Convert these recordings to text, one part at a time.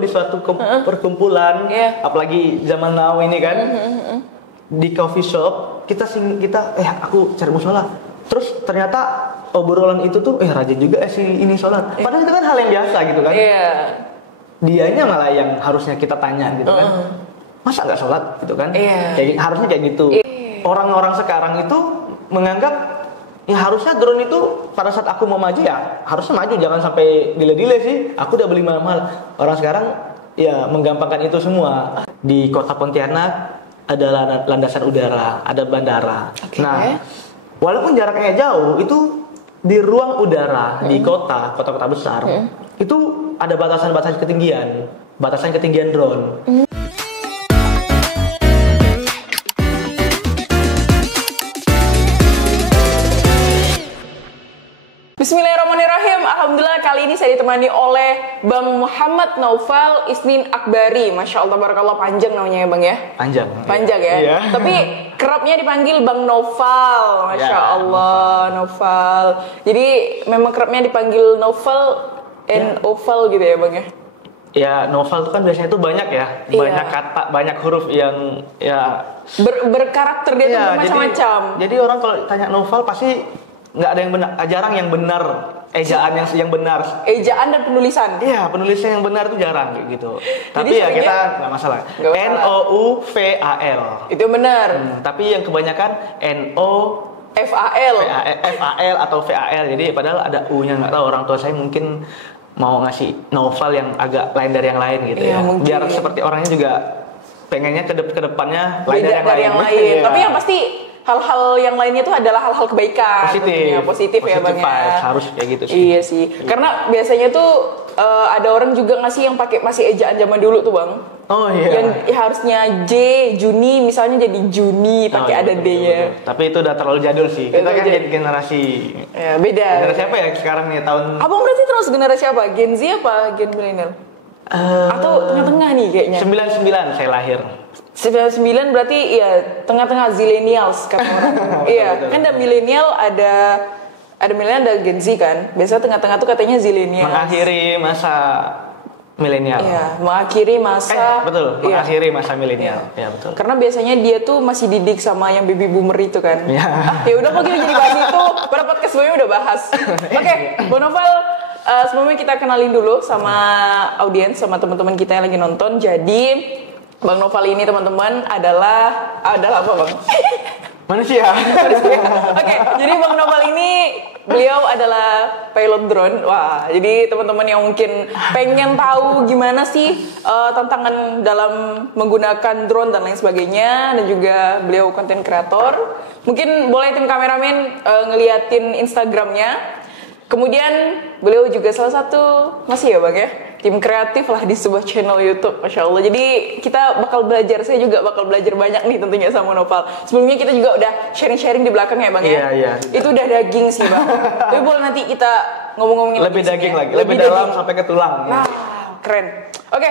di suatu perkumpulan, apalagi zaman now ini kan, di coffee shop kita aku cari musola, terus ternyata obrolan itu tuh rajin juga si ini sholat, padahal itu kan hal yang biasa gitu kan. Dianya malah yang harusnya kita tanya gitu kan, masa nggak sholat gitu kan, harusnya kayak gitu. Orang-orang sekarang itu menganggap harusnya drone itu pada saat aku mau maju harusnya maju, jangan sampai delay sih. Aku udah beli mahal. Orang sekarang menggampangkan itu semua. Di kota Pontianak ada landasan udara, ada bandara. Nah, walaupun jaraknya jauh, itu di ruang udara di kota-kota besar itu ada batasan ketinggian drone. Bismillahirrahmanirrahim. Alhamdulillah kali ini saya ditemani oleh Bang Muhammad Naufal Isnin Akbari. Masya Allah, barakallah, panjang namanya ya Bang ya? Panjang ya? Iya. Tapi kerapnya dipanggil Bang Naufal. Masya Allah, Naufal. Jadi memang kerapnya dipanggil Naufal Oval gitu ya Bang ya? Ya, novel itu kan biasanya itu banyak ya, banyak kata, banyak huruf yang berkarakter, dia tuh bermacam-macam. Jadi orang kalau tanya novel pasti nggak ada yang benar, jarang yang benar, ejaan yang benar. Ejaan dan penulisan. Iya, penulisan yang benar itu jarang kayak gitu. Tapi ya kita nggak masalah. Noufal. Itu benar. Tapi yang kebanyakan FAL atau VAL. Jadi padahal ada U-nya, nggak tahu, orang tua saya mungkin mau ngasih novel yang agak lain dari yang lain gitu ya. Biar seperti orangnya juga pengennya kedepannya lain dari yang lain. Tapi yang pasti hal-hal yang lainnya itu adalah hal-hal kebaikan, positif ya Bang ya. Harus kayak gitu sih. Iya sih. Karena biasanya tuh ada orang juga ngasih yang pakai masih ejaan zaman dulu tuh Bang. Oh iya. Yang harusnya J, Juni misalnya jadi Juni pakai ada D-nya. Tapi itu udah terlalu jadul sih. Kita kan generasi beda. Generasi apa ya sekarang nih tahun? Abang berarti terus generasi apa? Gen Z apa gen milenial? Atau tengah-tengah nih kayaknya? 99 saya lahir. 99 berarti ya tengah-tengah zillennials kan orang. Iya, kan ada milenial, ada milenial, ada Gen Z kan. Biasanya tengah-tengah tuh katanya zillennials. Mengakhiri masa milenial. Iya, mengakhiri masa mengakhiri masa milenial. Iya, betul. Karena biasanya dia tuh masih didik sama yang baby boomer itu kan. Iya. Ya udah kok kita jadi bahas itu. Pada podcast sebelumnya udah bahas. Oke, Bang Naufal, sebelumnya kita kenalin dulu sama audiens, sama teman-teman kita yang lagi nonton. Jadi Bang Naufal ini teman-teman adalah apa Bang? Manusia. Oke, jadi Bang Naufal ini beliau adalah pilot drone. Wah, jadi teman-teman yang mungkin pengen tahu gimana sih tantangan dalam menggunakan drone dan lain sebagainya, dan juga beliau konten kreator. Mungkin boleh tim kameramen ngeliatin Instagramnya. Kemudian beliau juga salah satu masih ya Bang ya, tim kreatif lah di sebuah channel YouTube, Masya Allah. Jadi kita bakal belajar, saya juga bakal belajar banyak nih tentunya sama Naufal. Sebelumnya kita juga udah sharing-sharing di belakang ya Bang ya. Iya. Itu udah daging sih Bang. Tapi boleh nanti kita ngomong-ngomongin lebih daging lagi, lebih dalam sampai ke tulang. Nah, keren. Oke,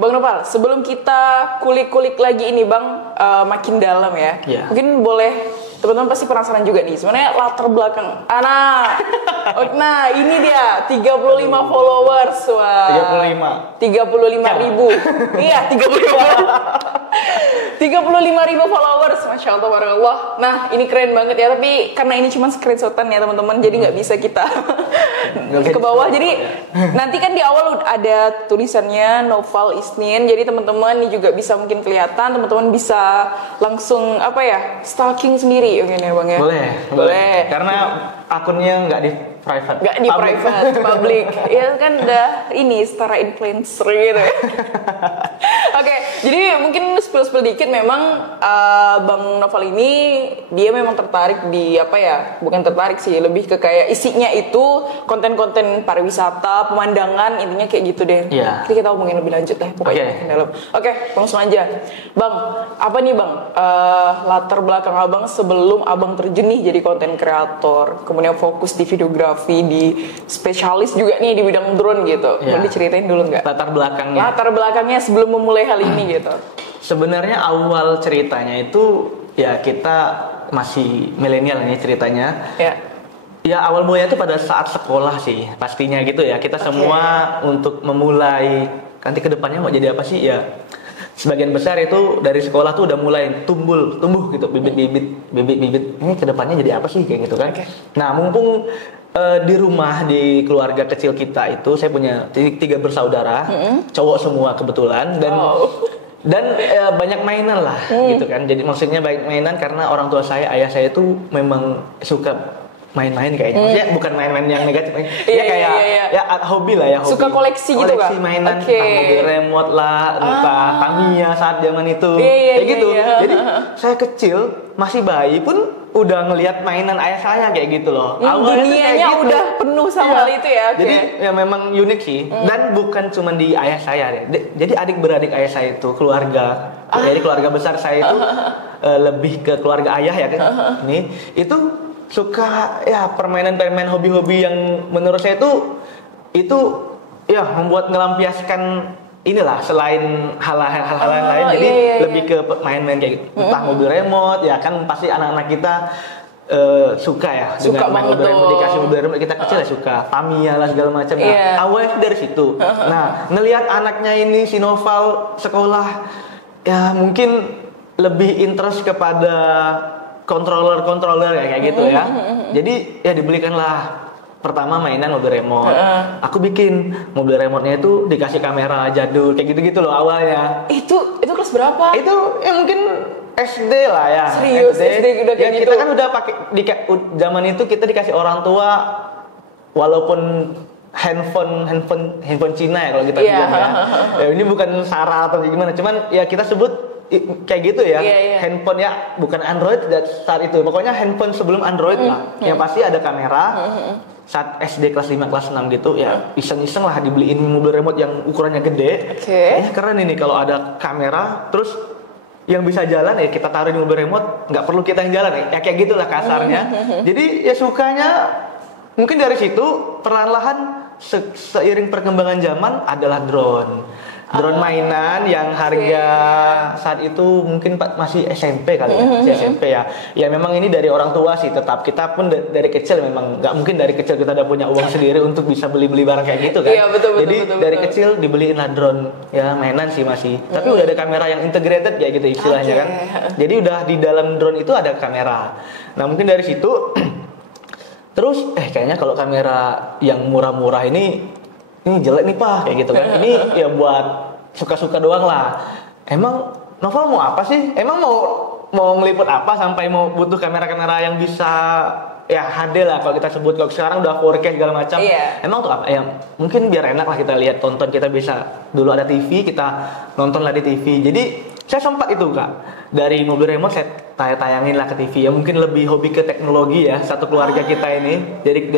Bang Naufal, sebelum kita kulik-kulik lagi ini Bang, makin dalam ya. Mungkin boleh, teman-teman pasti penasaran juga nih, sebenarnya latar belakang nah ini dia 35 followers. Wah, 35 ribu. Iya, 35 ribu followers, Masya Allah, barakallah. Nah, ini keren banget ya, tapi karena ini cuma screenshotan ya teman-teman, jadi nggak bisa kita ke bawah. Jadi nanti kan di awal ada tulisannya Naufal Isnin, jadi teman-teman ini juga bisa mungkin kelihatan, teman-teman bisa langsung stalking sendiri mungkin ya Bang ya. Boleh. Karena akunnya nggak di private. Nggak di private, public. Ya kan udah ini setara influencer gitu ya. Oke, jadi mungkin spill dikit, memang Bang Naufal ini dia memang tertarik di bukan tertarik sih, lebih ke kayak isinya itu konten-konten pariwisata, pemandangan, intinya kayak gitu deh. Iya. Kita ngomongin lebih lanjut deh pokoknya dalam. Oke, langsung aja. Bang, apa nih Bang latar belakang Abang sebelum Abang terjun nih jadi konten kreator, kemudian fokus di videografi, di spesialis juga nih di bidang drone gitu. Boleh diceritain dulu nggak? Latar belakangnya sebelum memulai hal ini gitu. Sebenarnya awal ceritanya itu ya kita masih milenial ini ceritanya. Ya awal mulanya itu pada saat sekolah sih pastinya gitu ya. Kita semua untuk memulai nanti kedepannya mau jadi apa sih ya. Sebagian besar itu dari sekolah tuh udah mulai tumbuh gitu bibit-bibit ini kedepannya jadi apa sih kayak gitu kan. Nah mumpung di rumah di keluarga kecil kita itu saya punya 3 bersaudara, cowok semua kebetulan dan banyak mainan lah gitu kan. Jadi maksudnya banyak mainan karena orang tua saya, ayah saya itu memang suka main-main kayaknya. Maksudnya bukan main-main yang negatif. Ya kayak ya hobi lah ya, hobi. Suka koleksi gitu kan? Koleksi mainan, entah mobil remote lah, entah Tamiya saat zaman itu. Kayak gitu. Jadi saya kecil, masih bayi pun udah ngelihat mainan ayah saya kayak gitu loh. Dunianya gitu. Udah penuh sama hal itu ya. Jadi ya memang unik sih. Dan bukan cuma di ayah saya deh. Jadi adik-beradik ayah saya itu keluarga. Jadi keluarga besar saya itu lebih ke keluarga ayah ya kan. Ini itu suka ya permainan-permainan hobi-hobi yang menurut saya itu ya membuat ngelampiaskan inilah selain hal-hal yang lain. Jadi lebih ke main-main kayak gitu. Entah mobil remote ya kan pasti anak-anak kita suka ya dengan main mobil remote, dikasih mobil remote kita kecil ya suka Tamiya lah segala macam. Nah, awalnya dari situ. Nah, ngelihat anaknya ini si Noval sekolah ya mungkin lebih interest kepada controller ya kayak gitu ya. Jadi ya dibelikanlah pertama mainan mobil remote. Aku bikin mobil remote-nya itu dikasih kamera jadul kayak gitu-gitu loh awalnya. Itu kelas berapa? Itu ya mungkin SD lah ya. Serius SD udah kayak ya, gitu. Kita kan udah pakai zaman itu kita dikasih orang tua walaupun handphone Cina ya kalau kita bilang ya. Ya ini bukan Sarah atau gimana, cuman ya kita sebut kayak gitu ya. Handphone ya bukan Android saat itu. Pokoknya handphone sebelum Android lah. Yang pasti ada kamera. Saat SD kelas 5 kelas 6 gitu ya iseng-iseng lah dibeliin mobil remote yang ukurannya gede. Kayaknya keren ini kalau ada kamera terus yang bisa jalan ya kita taruh di mobil remote, nggak perlu kita yang jalan ya kayak gitulah kasarnya. Jadi ya sukanya mungkin dari situ perlahan-lahan seiring perkembangan zaman adalah drone mainan yang harga saat itu mungkin masih SMP kali ya, masih SMP ya. Ya memang ini dari orang tua sih, tetap kita pun dari kecil memang nggak mungkin dari kecil kita udah punya uang sendiri untuk bisa beli barang kayak gitu kan. Jadi dari kecil dibeliin lah drone ya mainan sih masih. Tapi udah ada kamera yang integrated ya gitu istilahnya kan. Jadi udah di dalam drone itu ada kamera. Nah mungkin dari situ terus kayaknya kalau kamera yang murah-murah ini jelek nih Pak kayak gitu kan. Ini ya buat suka-suka doang lah. Emang Noval mau apa sih? Emang mau ngeliput apa sampai mau butuh kamera-kamera yang bisa ya HD lah kalau kita sebut. Kalau sekarang udah 4K segala macam. Emang tuh apa? Ya mungkin biar enak lah kita lihat tonton, kita bisa dulu ada TV kita nonton lah di TV. Jadi saya sempat itu Kak dari mobil remote saya tayangin lah ke TV. Ya mungkin lebih hobi ke teknologi ya satu keluarga kita ini. Jadi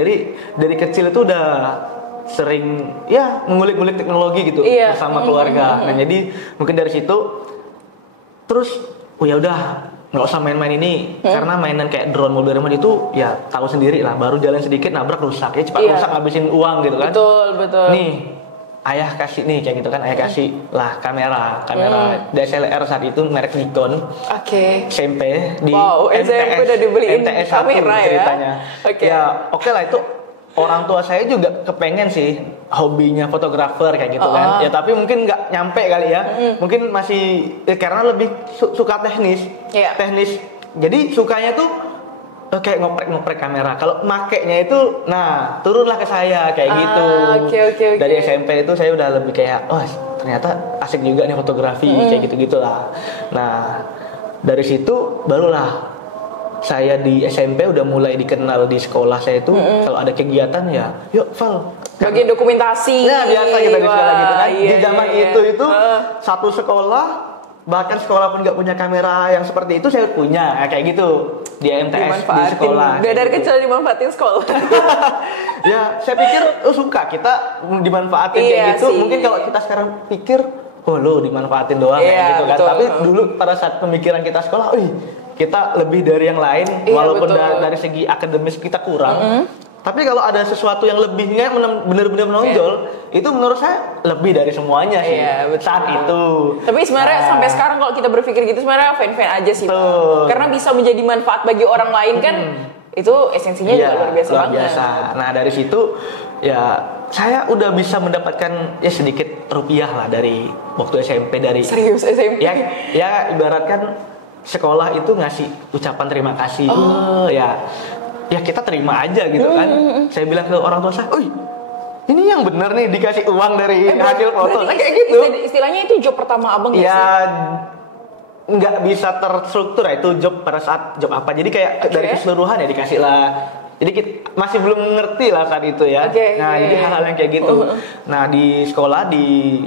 dari kecil itu udah sering ya mengulik-ngulik teknologi gitu bersama keluarga. Nah jadi mungkin dari situ terus ya udah nggak usah main-main ini karena mainan kayak drone mobil remote itu ya tahu sendiri lah baru jalan sedikit nabrak rusak ya cepat rusak ngabisin uang gitu kan. Betul. Nih ayah kasih nih kayak gitu kan, ayah kasih lah kamera DSLR saat itu merek Nikon. SMP di SMP udah dibeliin MTS kamera ceritanya. Ya oke lah itu. Orang tua saya juga kepengen sih hobinya fotografer kayak gitu kan. Ya tapi mungkin nggak nyampe kali ya. Mungkin masih karena lebih suka teknis. Jadi sukanya tuh kayak ngoprek kamera. Kalau makainya itu nah turunlah ke saya kayak gitu. Dari SMP itu saya udah lebih kayak ternyata asik juga nih fotografi kayak gitu-gitulah. Nah, dari situ barulah saya di SMP udah mulai dikenal di sekolah saya itu kalau ada kegiatan ya yuk Val bagian dokumentasi ya biasa kita di sekolah gitu kan di zaman itu satu sekolah bahkan sekolah pun nggak punya kamera yang seperti itu saya punya kayak gitu di MTS di sekolah dari kecil dimanfaatin sekolah. Ya saya pikir suka kita dimanfaatin kayak gitu mungkin kalau kita sekarang pikir lo dimanfaatin doang kayak gitu kan tapi dulu pada saat pemikiran kita sekolah kita lebih dari yang lain walaupun dari segi akademis kita kurang tapi kalau ada sesuatu yang lebihnya benar-benar menonjol itu menurut saya lebih dari semuanya sih saat itu. Tapi sebenarnya sampai sekarang kalau kita berpikir gitu sebenarnya fan-fan aja sih karena bisa menjadi manfaat bagi orang lain kan itu esensinya juga luar biasa banget. Nah dari situ ya saya udah bisa mendapatkan ya sedikit rupiah lah dari waktu SMP dari Serius SMP? Ya ibaratkan sekolah itu ngasih ucapan terima kasih. Ya kita terima aja gitu kan. Saya bilang ke orang tua saya, ini yang bener nih dikasih uang dari hasil foto. Kayak gitu. Istilahnya itu job pertama abang ya? Ya nggak bisa terstruktur ya itu job pada saat job apa. Jadi kayak dari keseluruhan ya dikasih lah. Jadi kita masih belum ngerti lah saat itu ya. Jadi hal-hal yang kayak gitu. Nah di sekolah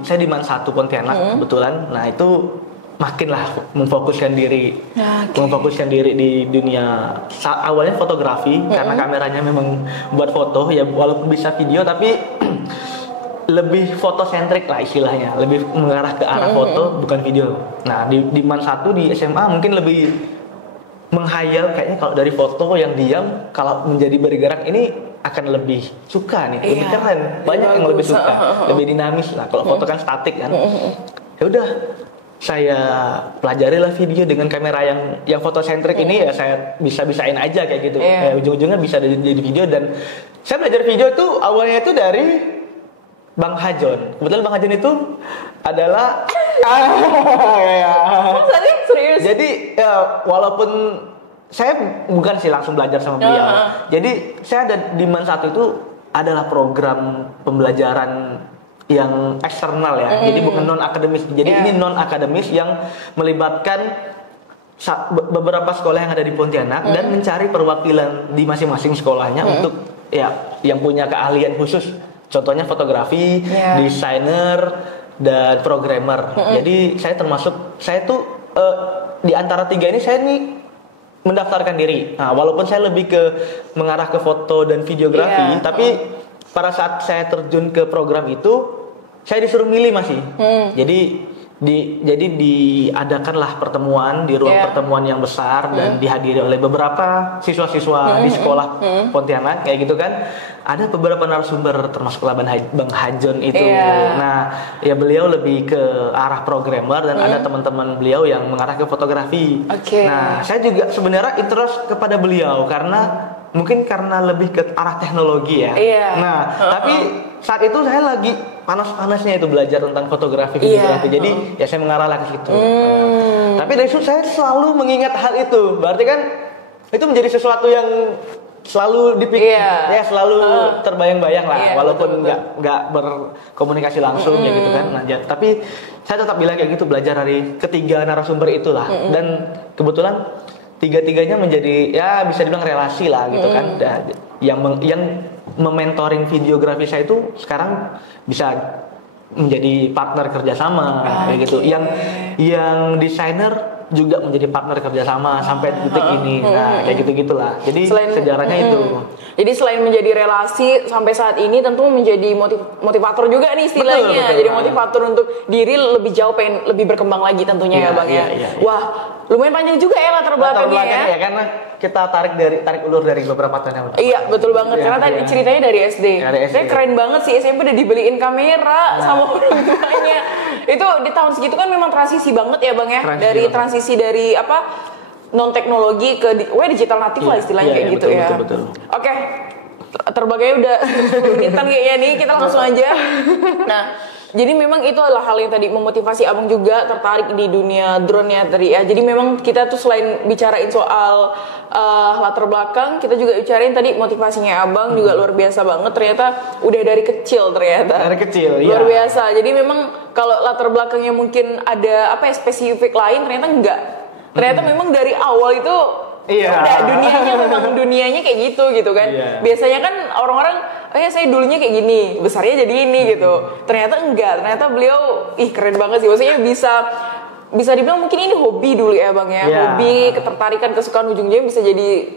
saya di Man 1 Pontianak kebetulan. Nah itu makin lah memfokuskan diri di dunia awalnya fotografi karena kameranya memang buat foto ya walaupun bisa video tapi lebih fotosentrik lah istilahnya, lebih mengarah ke arah foto bukan video. Nah di Man 1 di SMA mungkin lebih menghayal kayaknya kalau dari foto yang diam kalau menjadi bergerak ini akan lebih suka nih, lebih keren, banyak yang lebih suka, lebih dinamis lah. Kalau foto kan statik kan. Ya udah saya pelajari lah video dengan kamera yang fotosentrik ini ya saya bisa-bisain aja kayak gitu. Ujung-ujungnya bisa jadi video dan saya belajar video itu awalnya itu dari Bang Hajon. Kebetulan Bang Hajon itu adalah serius. Jadi walaupun saya bukan sih langsung belajar sama beliau. Jadi saya ada di Man 1 itu adalah program pembelajaran yang eksternal ya, jadi bukan non akademis. Jadi ini non akademis yang melibatkan beberapa sekolah yang ada di Pontianak dan mencari perwakilan di masing-masing sekolahnya untuk ya yang punya keahlian khusus. Contohnya fotografi, desainer dan programmer. Jadi saya tuh di antara tiga ini saya nih mendaftarkan diri. Nah, walaupun saya lebih ke mengarah ke foto dan videografi, tapi pada saat saya terjun ke program itu saya disuruh milih masih. Jadi diadakanlah pertemuan di ruang pertemuan yang besar dan dihadiri oleh beberapa siswa-siswa di sekolah Pontianak kayak gitu kan. Ada beberapa narasumber termasuk Bang Hajon itu. Nah, ya beliau lebih ke arah programmer dan ada teman-teman beliau yang mengarah ke fotografi. Nah, saya juga sebenarnya interest kepada beliau karena mungkin karena lebih ke arah teknologi ya. Nah, tapi saat itu saya lagi panas-panasnya itu belajar tentang fotografi, videografi. Jadi ya saya mengarah lah ke situ. Tapi dari situ saya selalu mengingat hal itu. Berarti kan itu menjadi sesuatu yang selalu dipikir, ya selalu terbayang-bayang lah, walaupun nggak berkomunikasi langsung ya gitu kan. Nah, tapi saya tetap bilang kayak gitu, belajar dari ketiga narasumber itulah. Dan kebetulan tiga-tiganya menjadi ya bisa dibilang relasi lah gitu kan. Yang mementoring videografi saya itu sekarang bisa menjadi partner kerjasama kayak gitu. Yang desainer juga menjadi partner kerjasama sampai detik ini. Nah kayak gitu-gitulah. Jadi sejarahnya itu. Jadi selain menjadi relasi sampai saat ini tentu menjadi motivator juga nih istilahnya. Betul. Jadi motivator untuk diri lebih jauh, pengen lebih berkembang lagi tentunya ya Bang ya. Wah lumayan panjang juga ya latar belakangnya ya. Karena kita tarik ulur dari beberapa tahun yang lalu. Iya betul banget. Karena tadi ceritanya dari SD. Saya keren banget sih, SMP udah dibeliin kamera sama orang tuanya. Itu di tahun segitu kan memang transisi banget ya Bang ya. Transisi dari apa non teknologi ke digital natif lah istilahnya kayak gitu ya. Betul. Oke. Terbagainya udah 10 menitan kayaknya nih, kita langsung aja. Nah, jadi memang itu adalah hal yang tadi memotivasi abang juga tertarik di dunia drone ya tadi ya. Jadi memang kita tuh selain bicarain soal latar belakang, kita juga bicarain tadi motivasinya abang juga luar biasa banget. Ternyata udah dari kecil ternyata. Dari kecil, luar biasa. Jadi memang kalau latar belakangnya mungkin ada spesifik lain, ternyata enggak. Ternyata memang dari awal itu udah dunianya kayak gitu kan. Biasanya kan orang-orang saya dulunya kayak gini, besarnya jadi ini gitu. Ternyata enggak, ternyata beliau keren banget sih. Maksudnya bisa dibilang mungkin ini hobi dulu ya Bang ya. Hobi, ketertarikan, kesukaan, ujungnya bisa jadi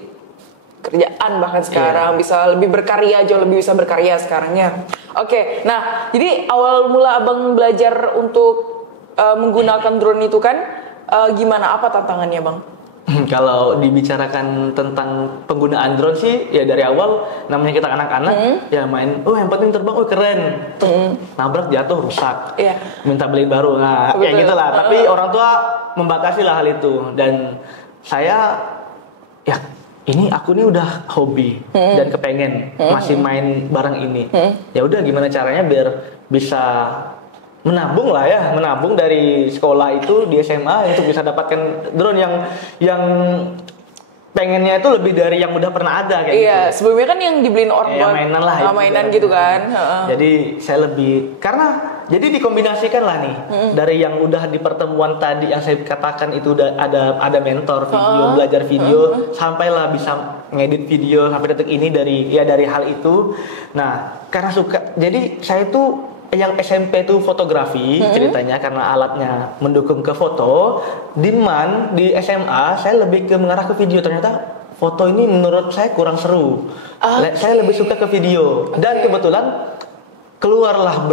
kerjaan bahkan sekarang. Bisa lebih berkarya, jauh lebih bisa berkarya sekarangnya. Oke, nah jadi awal mula abang belajar untuk menggunakan drone itu kan gimana, apa tantangannya Bang? Kalau dibicarakan tentang penggunaan drone sih ya dari awal namanya kita anak-anak ya main yang penting terbang keren, nabrak jatuh rusak, minta beli baru, nah kayak gitulah. Tapi orang tua membatasi lah hal itu dan saya ya ini aku nih udah hobi dan kepengen masih main barang ini. Ya udah gimana caranya biar bisa menabung lah ya, menabung dari sekolah itu di SMA untuk bisa dapatkan drone yang pengennya itu lebih dari yang udah pernah ada kayak Iya, gitu. sebelumnya kan yang dibeliin orang tua. Mainan lah. Mainan gitu kan. Jadi saya lebih karena jadi dikombinasikan lah nih dari yang udah di pertemuan tadi yang saya katakan itu udah ada mentor video, belajar video, sampailah bisa ngedit video sampai detik ini dari hal itu. Nah, karena suka, jadi saya tuh yang SMP itu fotografi ceritanya karena alatnya mendukung ke foto. Di SMA saya lebih ke mengarah ke video. Ternyata foto ini menurut saya kurang seru. Saya lebih suka ke video. Dan kebetulan keluarlah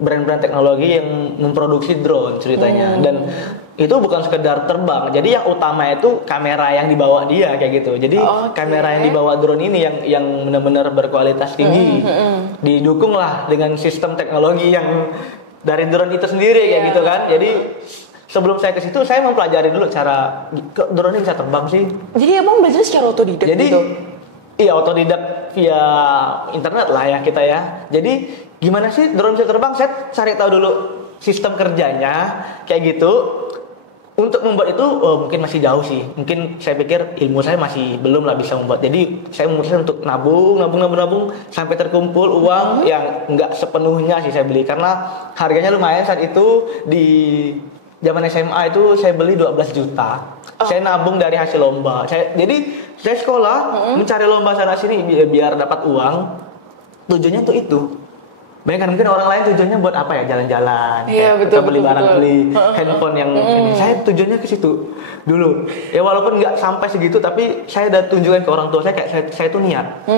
brand-brand teknologi yang memproduksi drone ceritanya. Dan itu bukan sekedar terbang. Jadi yang utama itu kamera yang dibawa dia kayak gitu. Jadi kamera yang dibawa drone ini yang benar-benar berkualitas tinggi. Didukung lah dengan sistem teknologi yang dari drone itu sendiri kayak gitu kan. Jadi sebelum saya ke situ saya mempelajari dulu cara drone ini bisa terbang sih. Jadi emang belajar secara otodidak gitu. Iya, otodidak via internet lah ya kita ya. Jadi gimana sih drone bisa terbang? Saya cari tahu dulu sistem kerjanya kayak gitu. Untuk membuat itu mungkin masih jauh sih. Mungkin saya pikir ilmu saya masih belum lah bisa membuat. Jadi saya memutuskan untuk nabung sampai terkumpul uang yang enggak sepenuhnya sih saya beli karena harganya lumayan saat itu. Di zaman SMA itu saya beli 12 juta. Saya nabung dari hasil lomba. Jadi saya sekolah mencari lomba sana sini biar dapat uang. Tujuannya tuh itu. Banyak kan mungkin orang lain tujuannya buat apa ya, jalan-jalan, beli barang, beli handphone yang ini. Saya tujuannya ke situ dulu. Ya walaupun nggak sampai segitu, tapi saya udah tunjukkan ke orang tua saya kayak saya tuh niat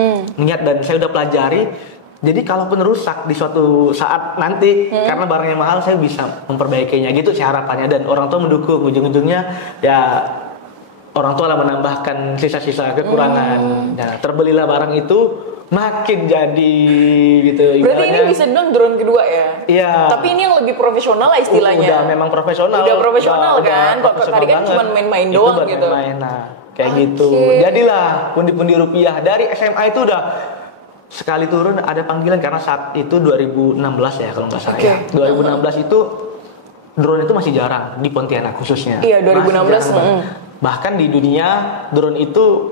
dan saya udah pelajari. Jadi kalaupun rusak di suatu saat nanti karena barangnya mahal, saya bisa memperbaikinya gitu sih harapannya, dan orang tua mendukung. Ujung-ujungnya ya orang tua lah menambahkan sisa-sisa kekurangan. Nah, terbelilah barang itu. Makin jadi gitu. Berarti ini bisa dibilang drone kedua ya? Iya. Tapi ini yang lebih profesional lah istilahnya. Udah memang profesional. Udah profesional kan? Kalau tadi kan cuma main-main doang gitu. Main-main, nah kayak gitu. Jadilah pundi-pundi rupiah. Dari SMA itu udah sekali turun ada panggilan karena saat itu 2016 ya kalau nggak salah ya. 2016 itu drone itu masih jarang di Pontianak khususnya. Iya, 2016. Bahkan di dunia drone itu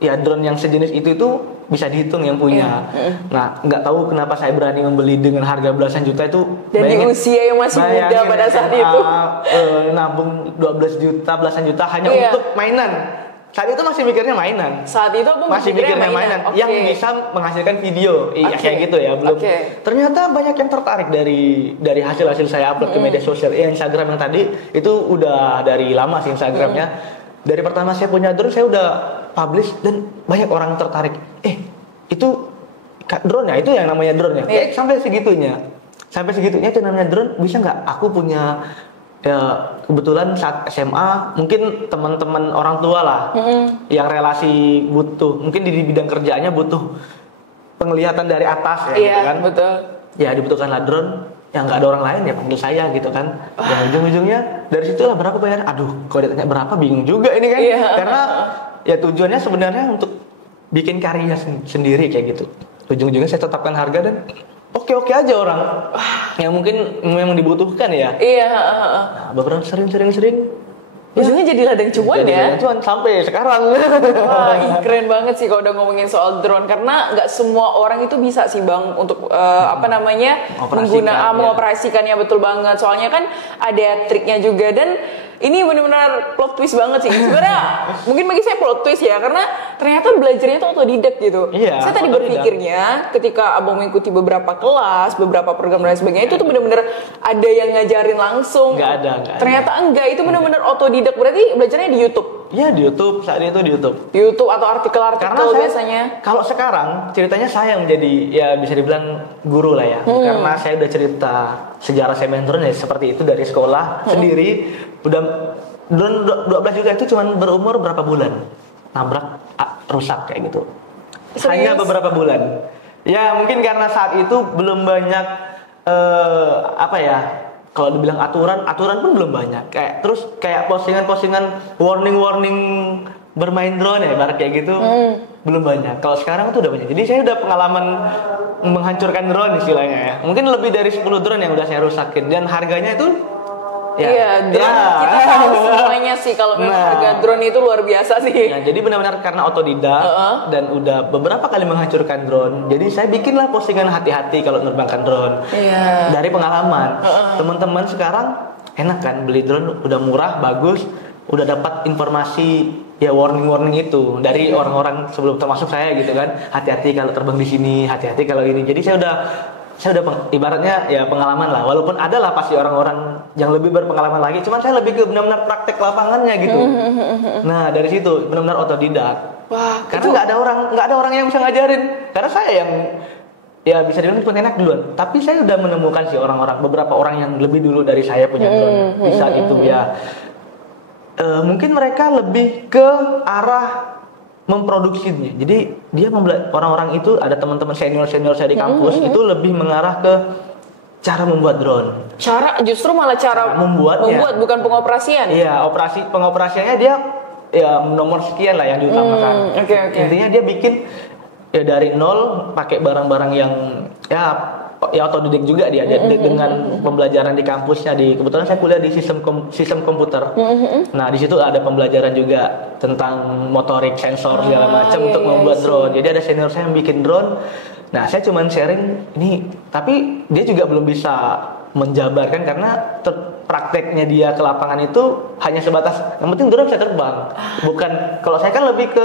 ya drone yang sejenis itu bisa dihitung yang punya. Nah, nggak tahu kenapa saya berani membeli dengan harga belasan juta itu. Dan di usia yang masih muda pada saat itu. Nabung 12 juta, belasan juta hanya untuk mainan. Saat itu masih mikirnya mainan. Saat itu aku masih mikirnya mainan. Yang bisa menghasilkan video. Iya kayak gitu ya, belum. Ternyata banyak yang tertarik dari hasil-hasil saya upload ke media sosial. Instagram yang tadi itu udah dari lama sih Instagramnya. Dari pertama saya punya drone, saya udah publish dan banyak orang tertarik. Itu drone ya, itu yang namanya drone ya. Sampai segitunya itu namanya drone. Bisa nggak? Aku punya ya kebetulan saat SMA mungkin teman-teman orang tua lah yang relasi butuh, mungkin di bidang kerjaannya butuh penglihatan dari atas ya, gitu kan. Betul. Ya dibutuhkanlah drone. Yang nggak ada orang lain ya panggil saya gitu kan. Dan ujung-ujungnya dari situlah berapa bayar. Aduh, kalau ditanya berapa bingung juga ini kan. Karena ya tujuannya sebenarnya untuk bikin karya sendiri kayak gitu. Ujung-ujungnya saya tetapkan harga dan oke aja orang yang mungkin memang dibutuhkan ya. Nah, beberapa sering ujungnya jadi ladang cuan ya. Ladang cuan sampai sekarang. Wah, keren banget sih kalau udah ngomongin soal drone, karena nggak semua orang itu bisa sih Bang untuk mengoperasikannya, betul banget. Soalnya kan ada triknya juga, dan ini benar-benar plot twist banget sih. Sebenarnya mungkin bagi saya plot twist ya, karena ternyata belajarnya itu otodidak gitu. Saya tadi berpikirnya ketika Abang mengikuti beberapa kelas, beberapa program dan sebagainya, itu tuh benar-benar ada yang ngajarin langsung. Nggak ada. Ternyata enggak, itu benar-benar otodidak. Berarti belajarnya di YouTube. Iya, di YouTube, saat itu di YouTube. YouTube atau artikel-artikel biasanya. Kalau sekarang ceritanya saya yang menjadi ya bisa dibilang guru lah ya. Karena saya udah cerita sejarah saya main drone ya seperti itu dari sekolah sendiri. Udah drone 12 juta itu cuma berumur berapa bulan. Nabrak, rusak kayak gitu. Hanya beberapa bulan. Ya mungkin karena saat itu belum banyak kalau dibilang aturan pun belum banyak. Kayak postingan-postingan warning bermain drone ya, ibarat kayak gitu. Belum banyak. Kalau sekarang tuh udah banyak. Jadi saya udah pengalaman menghancurkan drone istilahnya ya. Mungkin lebih dari 10 drone yang udah saya rusakin, dan harganya itu drone kita tahu semuanya sih kalau memang harga drone itu luar biasa sih. Jadi benar-benar karena otodidak dan udah beberapa kali menghancurkan drone. Jadi saya bikinlah postingan hati-hati kalau menerbangkan drone. Dari pengalaman. Teman-teman sekarang enak kan beli drone, udah murah, bagus, udah dapat informasi ya warning itu dari orang-orang sebelum termasuk saya gitu kan. Hati-hati kalau terbang di sini, hati-hati kalau ini. Jadi saya udah ibaratnya ya pengalaman lah. Walaupun ada lah pasti orang-orang yang lebih berpengalaman lagi, cuman saya lebih ke benar-benar praktek lapangannya gitu. Nah, dari situ benar-benar otodidak. Wah, karena nggak ada orang yang bisa ngajarin. Karena saya yang ya bisa dibilang paling enak duluan. Tapi saya udah menemukan sih beberapa orang yang lebih dulu dari saya punya drone. Di saat itu ya mungkin mereka lebih ke arah memproduksinya. Jadi dia orang-orang itu ada teman-teman senior saya di kampus itu lebih mengarah ke cara membuat drone. Justru malah cara membuat bukan pengoperasian. Iya, pengoperasiannya dia ya nomor sekian lah yang diutamakan. Intinya dia bikin ya dari nol pakai barang-barang yang ya otodidak juga dia dengan pembelajaran di kampusnya. Kebetulan saya kuliah di sistem komputer. Nah, di situ ada pembelajaran juga tentang motorik, sensor segala macam untuk membuat drone. Jadi ada senior saya yang bikin drone. Nah, saya cuman sharing ini, tapi dia juga belum bisa menjabarkan karena prakteknya dia ke lapangan itu hanya sebatas yang penting drone bisa terbang. Bukan, kalau saya kan lebih ke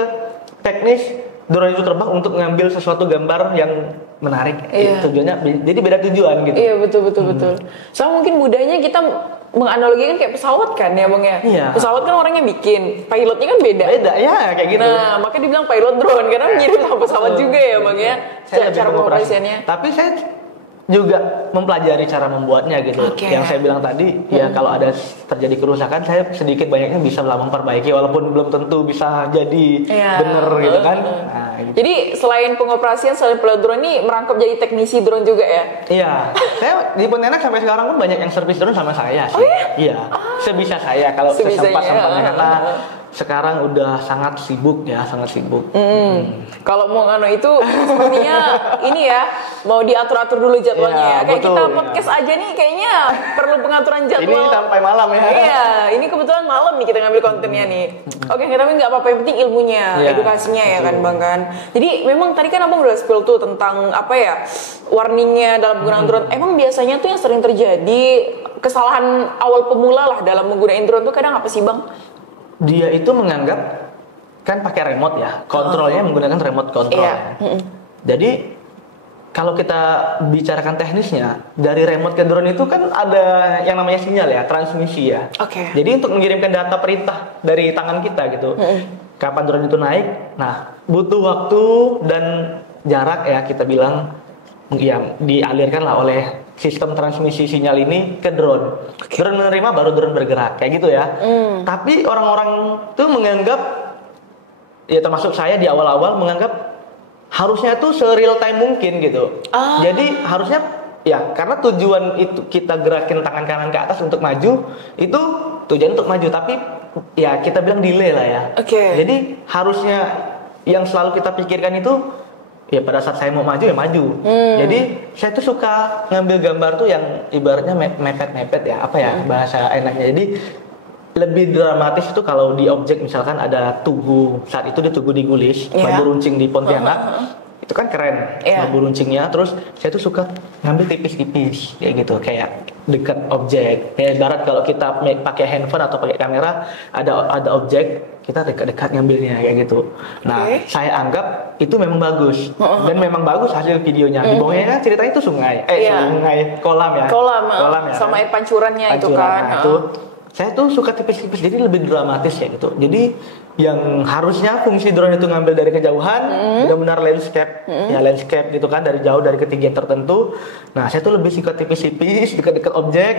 teknis drone itu terbang untuk mengambil sesuatu gambar yang menarik. Tujuannya jadi beda tujuan gitu. Iya, betul. Soalnya mungkin budayanya kita menganalogikan kayak pesawat kan ya Bang ya. Iya. Pesawat kan orang yang bikin, pilotnya kan beda ya kayak gitu. Nah, makanya dibilang pilot drone karena mirip sama pesawat juga ya Bang ya. Cara pengoperasiannya. Tapi saya juga mempelajari cara membuatnya gitu. Yang saya bilang tadi ya kalau ada terjadi kerusakan saya sedikit banyaknya bisa lah memperbaiki walaupun belum tentu bisa jadi bener gitu kan. Nah, gitu. Jadi selain pengoperasian, selain pilot drone ini merangkap jadi teknisi drone juga ya? Iya. Saya di Pontianak sampai sekarang pun banyak yang servis drone sama saya sih. Iya. Sebisa saya kalau sempat-sempatnya karena sekarang udah sangat sibuk. Kalau mau itu sepertinya ini ya mau diatur-atur dulu jadwalnya ya. Kayak kita podcast aja nih kayaknya perlu pengaturan jadwal. Ini sampai malam ya. Iya, ini kebetulan malam nih kita ngambil kontennya nih. Oke, tapi nggak apa-apa, yang penting ilmunya, edukasinya ya kan Bang kan. Jadi memang tadi kan Abang udah spill tuh tentang warningnya dalam penggunaan drone. Emang biasanya tuh yang sering terjadi kesalahan awal pemula lah dalam menggunakan drone tuh kadang apa sih Bang? Dia itu menganggap kan pakai remote ya, kontrolnya menggunakan remote control. Jadi kalau kita bicarakan teknisnya, dari remote ke drone itu kan ada yang namanya sinyal ya, transmisi ya. Jadi untuk mengirimkan data perintah dari tangan kita gitu, kapan drone itu naik, nah butuh waktu dan jarak ya kita bilang yang dialirkan lah oleh sistem transmisi sinyal ini ke drone. Drone menerima baru drone bergerak kayak gitu ya. Tapi orang-orang tuh menganggap ya termasuk saya di awal-awal menganggap harusnya tuh se-real time mungkin gitu. Jadi harusnya ya karena tujuan itu kita gerakin tangan kanan ke atas untuk maju, itu tujuan untuk maju, tapi ya kita bilang delay lah ya. Jadi harusnya yang selalu kita pikirkan itu ya pada saat saya mau maju ya maju. Jadi saya tuh suka ngambil gambar tuh yang ibaratnya mepet-mepet ya, bahasa enaknya. Jadi lebih dramatis itu kalau di objek misalkan ada tugu, saat itu di Tugu di Gulis, bambu runcing di Pontianak. Itu kan keren, bambu runcingnya. Terus saya tuh suka ngambil tipis-tipis kayak gitu, kayak dekat objek. Ya ibarat kalau kita pakai handphone atau pakai kamera, ada objek, kita dekat-dekat ngambilnya kayak gitu. Nah, saya anggap itu memang bagus dan memang bagus hasil videonya. Di bawahnya kan ceritanya itu sungai, kolam ya. Kolam ya. Sama air pancurannya itu kan. Nah, itu saya tuh suka tipis-tipis, jadi lebih dramatis ya gitu. Jadi yang harusnya fungsi drone itu ngambil dari kejauhan, benar-benar landscape, ya landscape gitu kan, dari jauh dari ketinggian tertentu. Nah, saya tuh lebih suka tipis-tipis, dekat-dekat objek.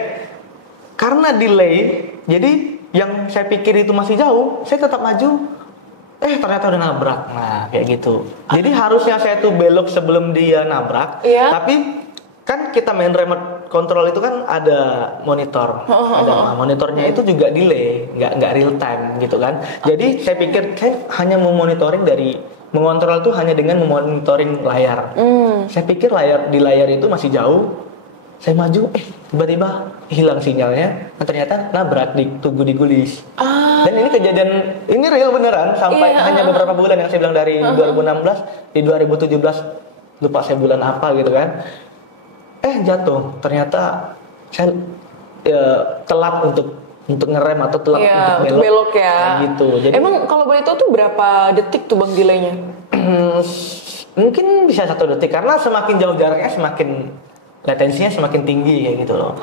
Karena delay, jadi yang saya pikir itu masih jauh, saya tetap maju. Ternyata udah nabrak. Nah, kayak gitu. Jadi harusnya saya tuh belok sebelum dia nabrak, tapi kan kita main remote control itu kan ada monitor, ada monitornya itu juga delay, nggak real time gitu kan. Jadi saya pikir saya hanya memonitoring mengontrol itu hanya dengan memonitoring layar. Saya pikir di layar itu masih jauh. Saya maju, tiba-tiba hilang sinyalnya. Nah, ternyata nabrak di Tugu di Gulis. Dan ini kejadian, ini real beneran. Sampai hanya beberapa bulan yang saya bilang dari 2016, di 2017 lupa saya bulan apa gitu kan. Jatuh. Ternyata saya telat untuk ngerem atau telat untuk belok ya. Nah, gitu. Jadi, emang kalau boleh tahu tuh berapa detik tuh Bang delaynya? Mungkin bisa 1 detik karena semakin jauh jaraknya semakin latensinya semakin tinggi kayak gitu loh.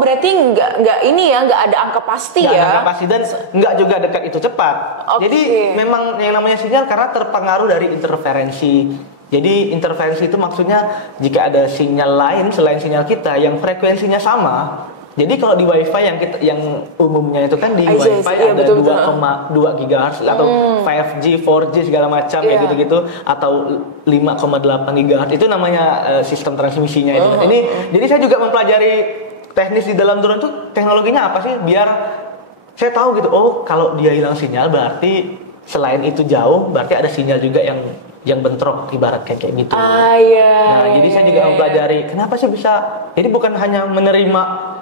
Berarti nggak ini ya, nggak ada angka pasti nggak ya? ada angka pasti dan nggak juga dekat itu cepat. Jadi memang yang namanya sinyal karena terpengaruh dari interferensi. Jadi interferensi itu maksudnya jika ada sinyal lain selain sinyal kita yang frekuensinya sama. Jadi kalau di WiFi yang umumnya itu kan di WiFi ada 2,2 GHz atau 5G, 4G segala macam kayak gitu-gitu atau 5,8 GHz itu namanya sistem transmisinya itu. Jadi saya juga mempelajari teknis di dalam drone itu teknologinya apa sih biar saya tahu gitu. Oh, kalau dia hilang sinyal berarti selain itu jauh berarti ada sinyal juga yang bentrok ibarat kayak gitu. Jadi saya juga mempelajari kenapa sih bisa. Jadi bukan hanya menerima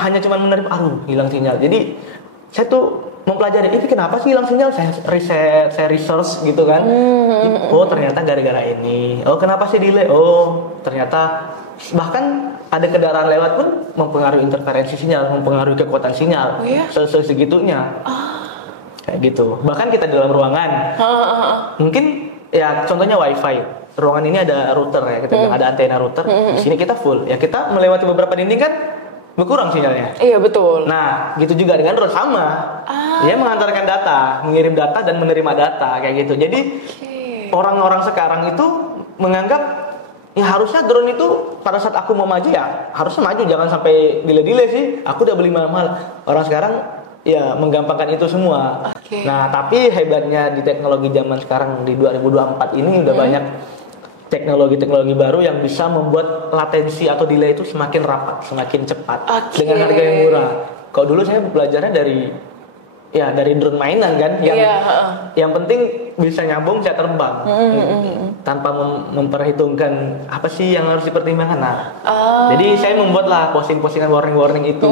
hanya cuma menerima hilang sinyal. Jadi saya tuh mempelajari ini kenapa sih hilang sinyal, saya riset, saya research gitu kan. Oh ternyata gara-gara ini. Oh kenapa sih delay? Oh ternyata bahkan ada kendaraan lewat pun mempengaruhi interferensi sinyal, mempengaruhi kekuatan sinyal. Segitunya. Kayak gitu. Bahkan kita di dalam ruangan. Mungkin ya contohnya WiFi. Ruangan ini ada router ya, kita bilang ada antena router. Di sini kita full. Ya kita melewati beberapa dinding kan berkurang sinyalnya. Iya betul. Nah, gitu juga dengan drone sama. Dia mengantarkan data, mengirim data dan menerima data kayak gitu. Jadi orang-orang sekarang itu menganggap ya harusnya drone itu pada saat aku mau maju ya harusnya maju, jangan sampai delay sih. Aku udah beli mahal. Orang sekarang ya menggampangkan itu semua. Nah, tapi hebatnya di teknologi zaman sekarang di 2024 ini udah banyak teknologi baru yang bisa membuat latensi atau delay itu semakin rapat, semakin cepat dengan harga yang murah. Kalau dulu saya belajarnya dari drone mainan kan, yang penting bisa nyambung, bisa terbang, tanpa memperhitungkan apa sih yang harus dipertimbangkan. Jadi saya membuatlah posting-postingan warning itu.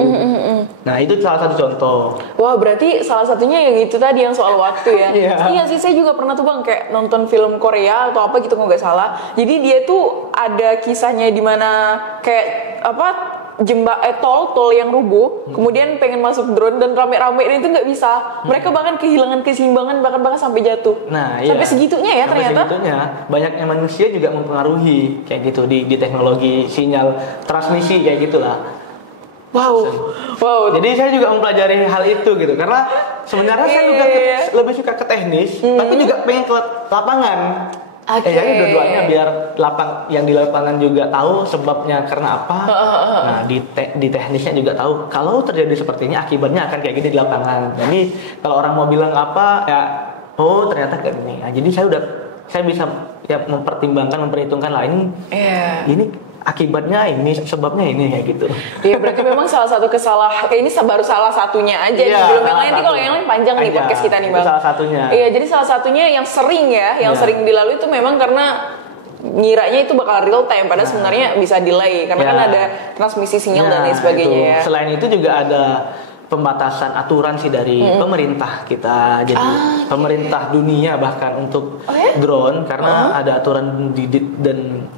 Nah itu salah satu contoh. Wah berarti salah satunya yang itu tadi yang soal waktu ya. Iya sih, saya juga pernah tuh Bang kayak nonton film Korea atau apa gitu kalau nggak salah. Jadi dia tuh ada kisahnya di mana kayak tol yang rubuh, kemudian pengen masuk drone dan rame-rame itu nggak bisa. Mereka bahkan kehilangan keseimbangan, bahkan sampai jatuh. Sampai segitunya ya ternyata. Segitunya, banyaknya manusia juga mempengaruhi kayak gitu di teknologi sinyal transmisi kayak gitulah. Wow. Jadi saya juga mempelajari hal itu gitu, karena sebenarnya saya juga lebih suka ke teknis, tapi juga pengen ke lapangan. Jadi dua-duanya biar yang di lapangan juga tahu sebabnya karena apa. Nah di teknisnya juga tahu kalau terjadi seperti ini akibatnya akan kayak gini di lapangan. Jadi kalau orang mau bilang apa ya, oh ternyata kayak gini. Nah, jadi saya bisa ya memperhitungkan lah ini akibatnya ini, sebabnya ini kayak gitu. Iya berarti memang salah satu kesalahan, kayak ini baru salah satunya aja. Belum yang lain, nanti kalau yang lain panjang nih podcast kita nih Bang. Salah satunya. Iya jadi salah satunya yang sering sering dilalui itu memang karena ngiranya itu bakal real time, padahal sebenarnya bisa delay karena kan ada transmisi sinyal dan lain sebagainya ya. Selain itu juga ada pembatasan aturan sih dari pemerintah kita, jadi pemerintah dunia bahkan untuk drone karena ada aturan dan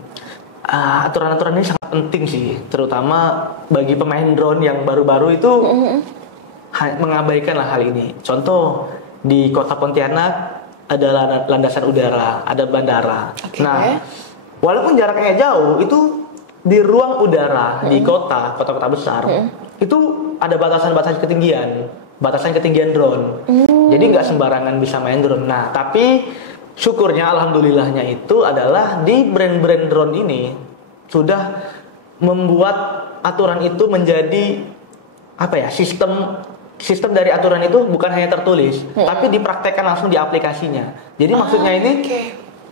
aturan-aturan ini sangat penting sih, terutama bagi pemain drone yang baru-baru itu mengabaikan lah hal ini. Contoh di kota Pontianak ada landasan udara, ada bandara. Nah, walaupun jaraknya jauh, itu di ruang udara di kota-kota besar itu ada batasan ketinggian drone. Jadi nggak sembarangan bisa main drone. Nah, tapi syukurnya, alhamdulillahnya itu adalah di brand-brand drone ini sudah membuat aturan itu menjadi sistem dari aturan itu bukan hanya tertulis, tapi dipraktekkan langsung di aplikasinya. Jadi maksudnya ini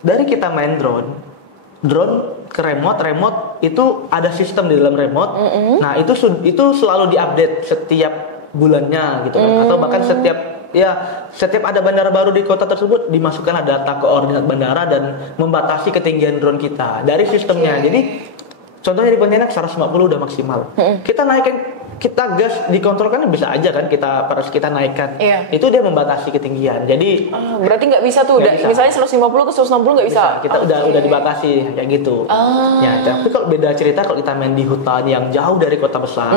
dari kita main drone ke remote itu ada sistem di dalam remote. Nah itu selalu diupdate setiap bulannya gitu kan, atau bahkan setiap ada bandara baru di kota tersebut dimasukkan data koordinat bandara dan membatasi ketinggian drone kita dari sistemnya. Jadi contohnya di Pontianak 150 udah maksimal. Kita naikkan, kita gas dikontrolkan bisa aja kan, kita naikkan. Itu dia membatasi ketinggian. Jadi berarti nggak bisa tuh, bisa. misalnya 150 ke 160 nggak bisa. Kita udah dibatasi kayak gitu. Ya, tapi kalau beda cerita kalau kita main di hutan yang jauh dari kota besar,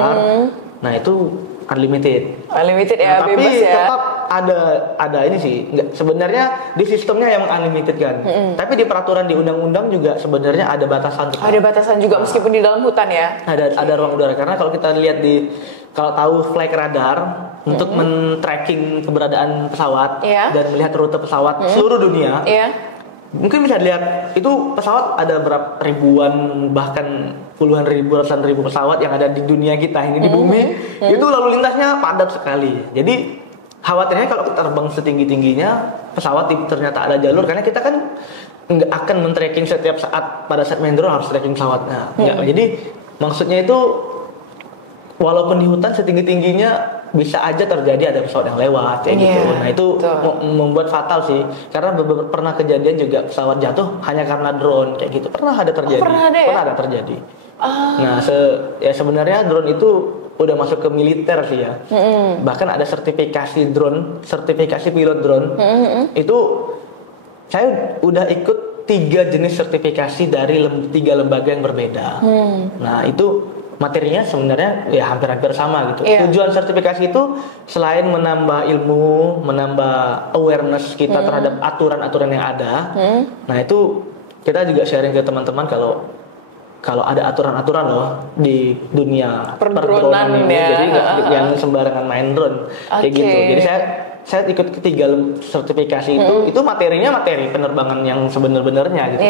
nah itu unlimited. Unlimited ya, Nah, bebas tapi ya. tetap ada ini sih. Sebenarnya di sistemnya yang unlimited kan. Tapi di peraturan di undang-undang juga sebenarnya ada batasan. Ada batasan juga meskipun di dalam hutan ya. Ada ruang udara, karena kalau kita lihat kalau tahu flight radar untuk men-tracking keberadaan pesawat dan melihat rute pesawat seluruh dunia. Mungkin bisa dilihat itu pesawat ada berapa ribuan, bahkan puluhan ribu, ratusan ribu pesawat yang ada di dunia kita ini di bumi. Itu lalu lintasnya padat sekali. Jadi khawatirnya kalau kita terbang setinggi-tingginya pesawat ternyata ada jalur, karena kita kan nggak akan men-tracking setiap saat. Pada saat main drone harus tracking pesawatnya. Jadi maksudnya itu walaupun di hutan setinggi-tingginya bisa aja terjadi ada pesawat yang lewat kayak gitu. Nah itu membuat fatal sih, karena pernah kejadian juga pesawat jatuh hanya karena drone kayak gitu. Pernah ada terjadi. Pernah ada terjadi. Nah sebenarnya drone itu udah masuk ke militer sih ya. Bahkan ada sertifikasi pilot drone. Itu saya udah ikut 3 jenis sertifikasi dari 3 lembaga yang berbeda. Nah itu materinya sebenarnya ya hampir-hampir sama gitu. Tujuan sertifikasi itu selain menambah ilmu, menambah awareness kita terhadap aturan-aturan yang ada. Nah itu kita juga sharing ke teman-teman kalau ada aturan-aturan loh di dunia perdronan ini. Ya. Jadi nggak yang sembarangan main drone kayak gitu. Jadi saya ikut ketiga sertifikasi itu materinya materi penerbangan yang sebenar-benarnya gitu.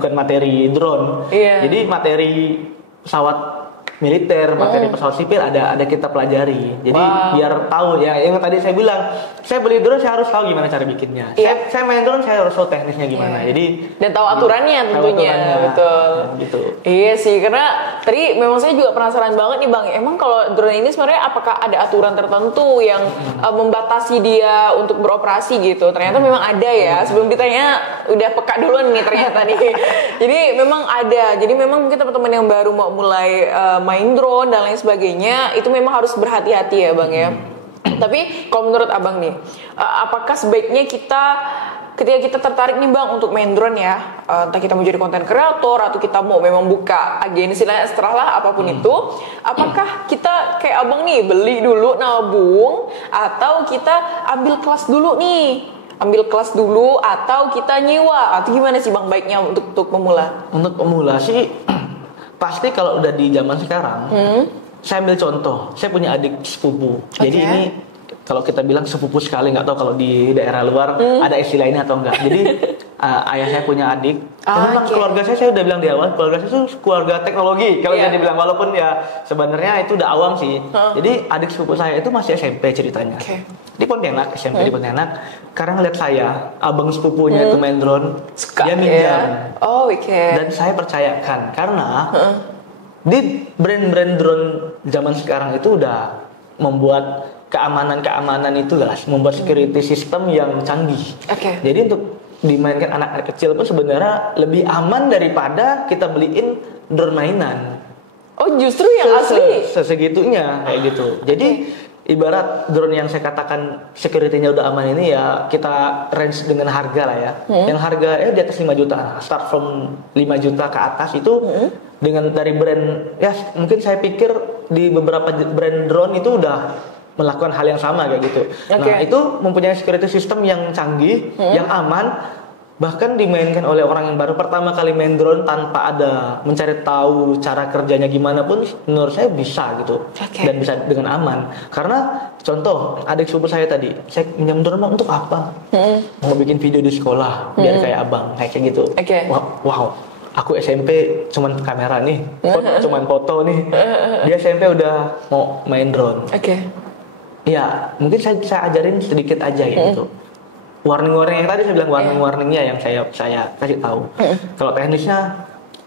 Bukan materi drone. Jadi materi pesawat militer, materi pesawat sipil ada kita pelajari. Jadi biar tahu ya, yang tadi saya bilang, saya beli drone saya harus tahu gimana cara bikinnya. Saya main drone saya harus tahu teknisnya gimana. Jadi dan tahu aturannya tentunya, betul. Gitu. Iya sih, karena tadi memang saya juga penasaran banget nih Bang. Emang kalau drone ini sebenarnya apakah ada aturan tertentu yang membatasi dia untuk beroperasi gitu? Ternyata memang ada ya. Sebelum ditanya udah peka duluan nih ternyata nih. Jadi memang ada. Jadi memang mungkin teman-teman yang baru mau mulai main drone dan lain sebagainya itu memang harus berhati-hati ya Bang ya. Tapi kalau menurut Abang nih, apakah sebaiknya ketika kita tertarik nih Bang untuk main drone ya, entah kita mau jadi konten kreator atau kita mau memang buka agensi lain setelah apapun itu, apakah kita kayak Abang nih beli dulu nabung atau kita ambil kelas dulu nih? Ambil kelas dulu atau kita nyewa atau gimana sih Bang baiknya untuk pemula? Untuk pemula sih pasti kalau udah di zaman sekarang, saya ambil contoh, saya punya adik sepupu. Jadi ini kalau kita bilang sepupu sekali, nggak tahu kalau di daerah luar ada istilah ini atau enggak. Jadi ayah saya punya adik. Memang keluarga saya udah bilang di awal, keluarga saya itu keluarga teknologi. Kalau saya dibilang, walaupun ya sebenarnya itu udah awam sih. Jadi adik sepupu saya itu masih SMP ceritanya. Di Pontianak, SMP di Pontianak. Karena ngeliat saya, abang sepupunya itu main drone, dia minjam. Dan saya percayakan karena di brand-brand drone zaman sekarang itu udah membuat keamanan itu jelas, membuat security system yang canggih. Jadi untuk dimainkan anak-anak kecil pun sebenarnya lebih aman daripada kita beliin drone mainan. Oh justru yang asli? Segitunya kayak gitu. Jadi ibarat drone yang saya katakan security-nya udah aman ini ya kita range dengan harga lah ya. Yang harga di atas 5 juta, start from 5 juta ke atas itu dengan dari brand ya mungkin saya pikir di beberapa brand drone itu udah melakukan hal yang sama kayak gitu. Nah itu mempunyai security system yang canggih, yang aman, bahkan dimainkan oleh orang yang baru pertama kali main drone tanpa ada mencari tahu cara kerjanya gimana pun menurut saya bisa gitu. Dan bisa dengan aman. Karena contoh adik sepupu saya tadi, saya pinjam drone untuk apa? Mau bikin video di sekolah biar kayak abang kayak gitu. Wow. Aku SMP cuman kamera nih, cuman foto nih. Dia SMP udah mau main drone. Ya, mungkin saya ajarin sedikit aja gitu. Warning yang tadi saya bilang warningnya yang saya kasih tahu. Kalau teknisnya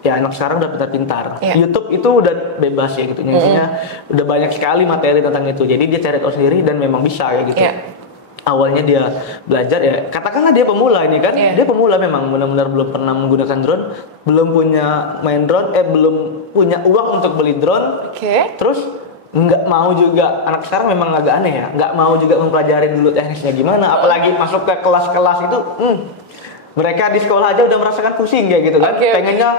ya anak sekarang udah pintar-pintar. Iya. YouTube itu udah bebas ya gitu. Intinya udah banyak sekali materi tentang itu. Jadi dia cari tahu sendiri dan memang bisa kayak gitu. Iya. Awalnya dia belajar ya, katakanlah dia pemula ini kan, Iya. dia pemula memang benar-benar belum pernah menggunakan drone, belum punya main drone, belum punya uang untuk beli drone. Oke. Terus nggak mau juga, anak sekarang memang agak aneh ya, nggak mau juga mempelajari dulu teknisnya gimana, apalagi masuk ke kelas-kelas itu, mereka di sekolah aja udah merasakan pusing kayak gitu kan, Oke. pengennya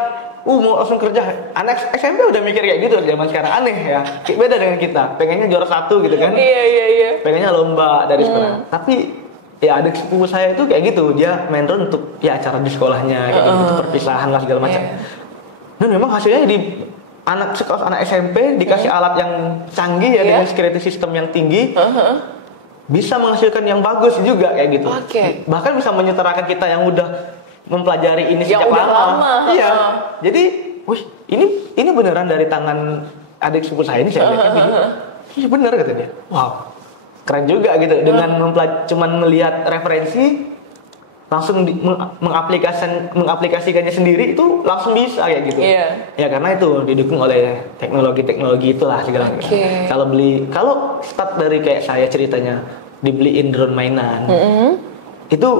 mau langsung kerja. Anak SMP udah mikir kayak gitu zaman sekarang, aneh ya, beda dengan kita, pengennya juara 1 gitu kan, Iya. pengennya lomba dari sekolah. Tapi ya adik sepupu saya itu kayak gitu, dia main drone untuk ya acara di sekolahnya kayak gitu, perpisahan lah segala macam. Dan memang hasilnya di anak SMP dikasih alat yang canggih ya, dengan security system yang tinggi, bisa menghasilkan yang bagus juga kayak gitu. Oke. Bahkan bisa menyetarakan kita yang udah mempelajari ini Yang sejak udah lama. Iya. Jadi, wih, ini beneran dari tangan adik sepupu saya ini, saya lihat video. Iya bener kata dia. Wow. Keren juga gitu, dengan cuman melihat referensi langsung mengaplikasikannya sendiri itu langsung bisa kayak gitu. Iya. Ya karena itu didukung oleh teknologi itulah segala macam. Kalau start dari kayak saya ceritanya dibeliin drone mainan, itu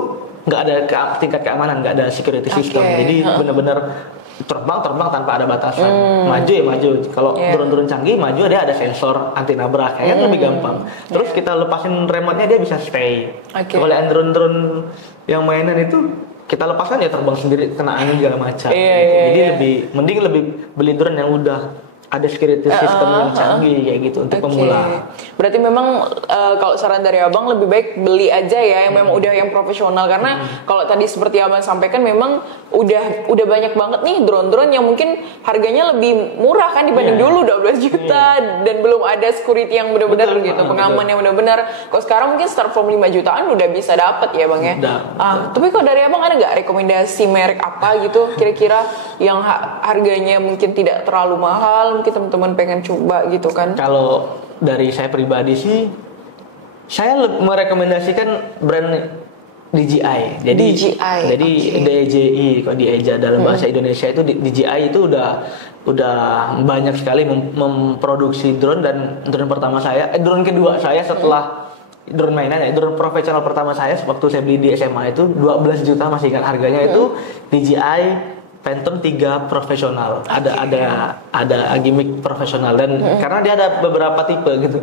nggak ada tingkat keamanan, nggak ada security system, jadi benar-benar terbang tanpa ada batasan, maju ya maju. Kalau drone-drone canggih maju dia ada sensor anti nabrak, kayaknya lebih gampang. Terus kita lepasin remote-nya dia bisa stay. Kalau yang drone-drone yang mainan itu kita lepaskan ya terbang sendiri, kena angin segala macam. Jadi mending lebih beli drone yang udah ada security system yang canggih kayak gitu untuk pemula. Berarti memang kalau saran dari abang lebih baik beli aja ya yang memang udah yang profesional, karena kalau tadi seperti abang sampaikan memang udah banyak banget nih drone-drone yang mungkin harganya lebih murah kan dibanding dulu 12 juta dan belum ada security yang benar-benar gitu, pengaman yang benar-benar. Kalau sekarang mungkin start from 5 jutaan udah bisa dapat ya bang ya. Tapi kalau dari abang ada nggak rekomendasi merek apa gitu kira-kira yang harganya mungkin tidak terlalu mahal, mungkin teman-teman pengen coba gitu kan? Kalau dari saya pribadi sih, saya merekomendasikan brand DJI. Jadi DJI kalau dieja dalam bahasa Indonesia itu DJI itu udah banyak sekali memproduksi drone, dan drone pertama saya, drone kedua saya setelah drone mainan ya, drone profesional pertama saya waktu saya beli di SMA itu 12 juta, masih ingat harganya, itu DJI Phantom 3 profesional. Ada gimmick profesional, dan karena dia ada beberapa tipe gitu.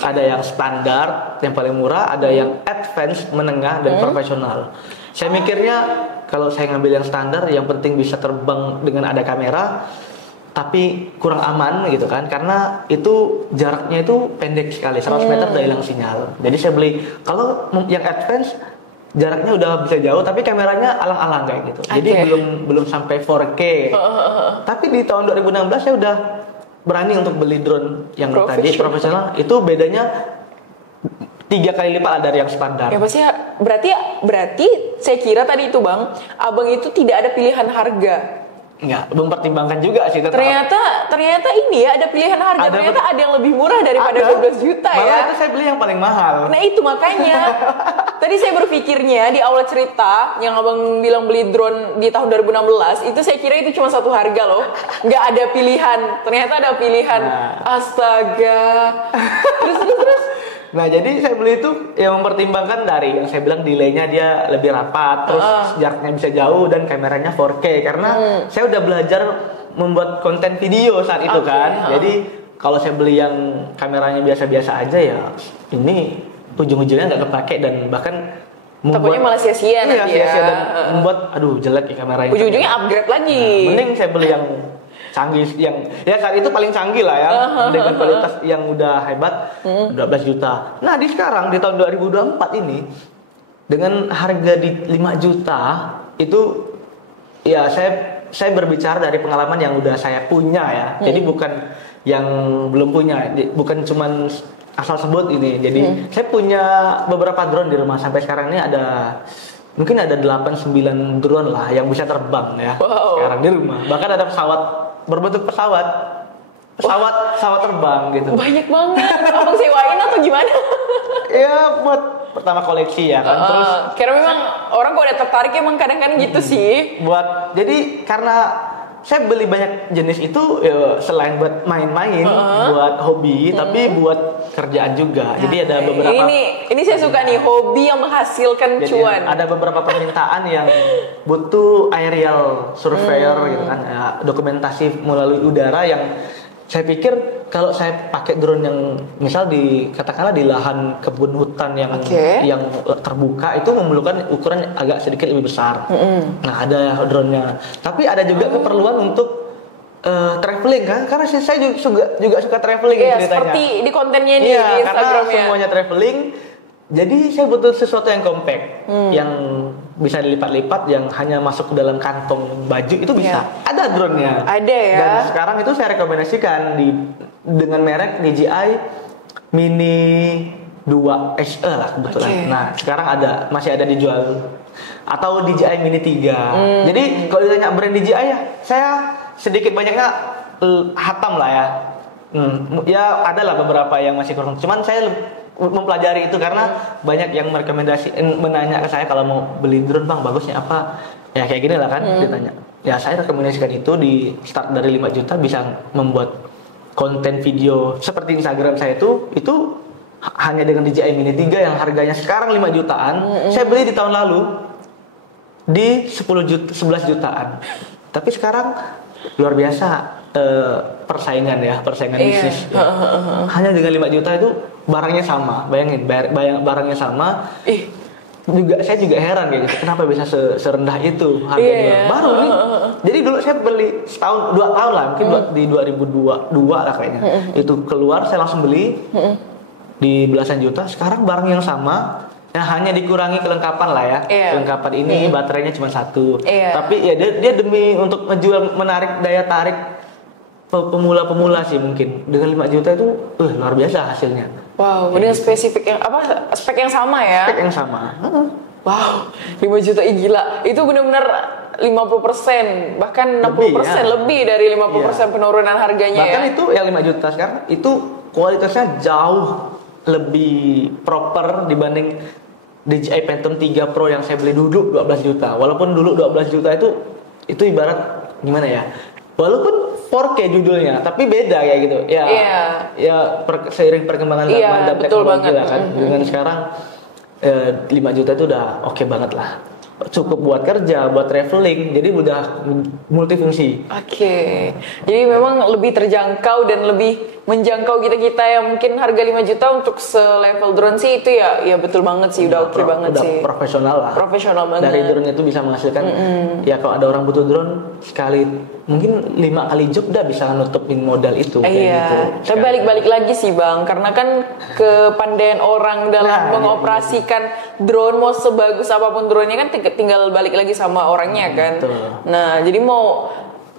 Ada yang standar yang paling murah, ada yang advance menengah dan profesional. Saya mikirnya kalau saya ngambil yang standar, yang penting bisa terbang dengan ada kamera, tapi kurang aman gitu kan, karena itu jaraknya itu pendek sekali, 100 meter udah hilang sinyal. Jadi saya beli, kalau yang advance jaraknya udah bisa jauh tapi kameranya alang-alang kayak gitu. Jadi belum sampai 4K. Tapi di tahun 2016 saya udah berani untuk beli drone yang tadi profesional. Itu bedanya 3 kali lipat dari yang standar. Ya pasti berarti saya kira tadi itu bang, abang itu tidak ada pilihan harga. Enggak, mempertimbangkan juga sih tetap. Ternyata ini ya ada pilihan harga. Ternyata ada yang lebih murah daripada 12 juta ya. Malah itu saya beli yang paling mahal. Nah itu makanya. Tadi saya berpikirnya di awal cerita yang abang bilang beli drone di tahun 2016, itu saya kira itu cuma satu harga loh. Nggak ada pilihan. Ternyata ada pilihan. Astaga. Terus. Nah jadi saya beli itu ya mempertimbangkan dari yang saya bilang delaynya dia lebih rapat, terus jaraknya bisa jauh, dan kameranya 4K, karena saya udah belajar membuat konten video saat itu kan. Jadi kalau saya beli yang kameranya biasa-biasa aja ya ini ujung-ujungnya nggak kepake, dan bahkan takutnya malah sia-sia nanti ya. Dan membuat jelek ya kameranya. Ujung-ujungnya upgrade lagi. Mending saya beli yang canggih, yang ya saat itu paling canggih lah ya, dengan kualitas yang udah hebat, 12 juta. Nah di sekarang di tahun 2024 ini dengan harga di 5 juta itu ya saya berbicara dari pengalaman yang udah saya punya ya. Jadi bukan yang belum punya, bukan cuman asal sebut ini. Jadi saya punya beberapa drone di rumah, sampai sekarang ini mungkin ada 8-9 drone lah yang bisa terbang ya. Sekarang di rumah. Bahkan ada pesawat berbentuk pesawat terbang gitu. Banyak banget. Abang sewain atau gimana? Ya buat pertama koleksi ya kan. Terus kira memang orang kok udah tertarik emang kadang-kadang gitu sih. Jadi karena saya beli banyak jenis itu ya, selain buat main-main, buat hobi, tapi buat kerjaan juga. Jadi ada beberapa. Ini saya suka nih, hobi yang menghasilkan cuan. Ada beberapa permintaan yang butuh aerial surveyor gitu kan, ya, dokumentasi melalui udara yang saya pikir kalau saya pakai drone yang misal katakanlah di lahan kebun hutan yang terbuka itu memerlukan ukuran agak sedikit lebih besar. Nah ada drone-nya. Tapi ada juga keperluan untuk traveling kan, karena saya juga suka traveling ceritanya. Seperti di kontennya di Instagramnya. Karena semuanya traveling. Jadi saya butuh sesuatu yang compact, yang bisa dilipat-lipat, yang hanya masuk ke dalam kantong baju itu bisa. Ada drone-nya. Ada ya. Dan sekarang itu saya rekomendasikan dengan merek DJI Mini 2 SE lah kebetulan. Nah sekarang masih ada dijual. Atau DJI Mini 3. Jadi kalau ditanya brand DJI ya, saya sedikit banyaknya hatam lah ya. Ya ada lah beberapa yang masih kurang. Cuman saya mempelajari itu karena banyak yang menanya ke saya kalau mau beli drone bang bagusnya apa ya kayak gini lah kan ditanya ya saya rekomendasikan itu di start dari 5 juta bisa membuat konten video seperti Instagram saya itu hanya dengan DJI Mini 3 yang harganya sekarang 5 jutaan saya beli di tahun lalu di 11 jutaan tapi sekarang luar biasa persaingan bisnis hanya dengan 5 juta itu barangnya sama, bayangin barangnya sama. Saya juga heran kayak gitu. Kenapa bisa serendah itu harganya? Baru nih. Jadi dulu saya beli setahun, 2 tahun lah, mungkin di 2022 lah kayaknya. Itu keluar saya langsung beli di belasan juta. Sekarang barang yang sama, hanya dikurangi kelengkapan lah ya. Kelengkapan ini baterainya cuma 1. Tapi ya dia demi untuk menjual menarik daya tarik pemula-pemula sih mungkin dengan 5 juta itu luar biasa hasilnya. Wow, dengan spesifik yang spek yang sama ya? Spek yang sama. Wow, 5 juta gila. Itu benar-benar 50%, bahkan 60% lebih dari 50% penurunan harganya. Bahkan itu yang 5 juta sekarang itu kualitasnya jauh lebih proper dibanding DJI Phantom 3 Pro yang saya beli dulu 12 juta. Walaupun dulu 12 juta itu ibarat gimana ya? Walaupun 4K judulnya, tapi beda kayak gitu. Seiring perkembangan zaman dan teknologi lah kan. Dengan sekarang 5 juta itu udah oke banget lah. Cukup buat kerja, buat traveling, jadi udah multifungsi. Jadi memang lebih terjangkau dan lebih menjangkau kita yang mungkin harga 5 juta untuk selevel drone sih itu ya betul banget sih, udah oke banget udah sih. Profesional banget. Dari drone itu bisa menghasilkan ya kalau ada orang butuh drone sekali mungkin 5 kali job udah bisa nutupin modal itu kayak gitu. Tapi balik lagi sih Bang, karena kan kepandaian orang dalam mengoperasikan drone mau sebagus apapun drone-nya kan tinggal balik lagi sama orangnya kan. Nah, jadi mau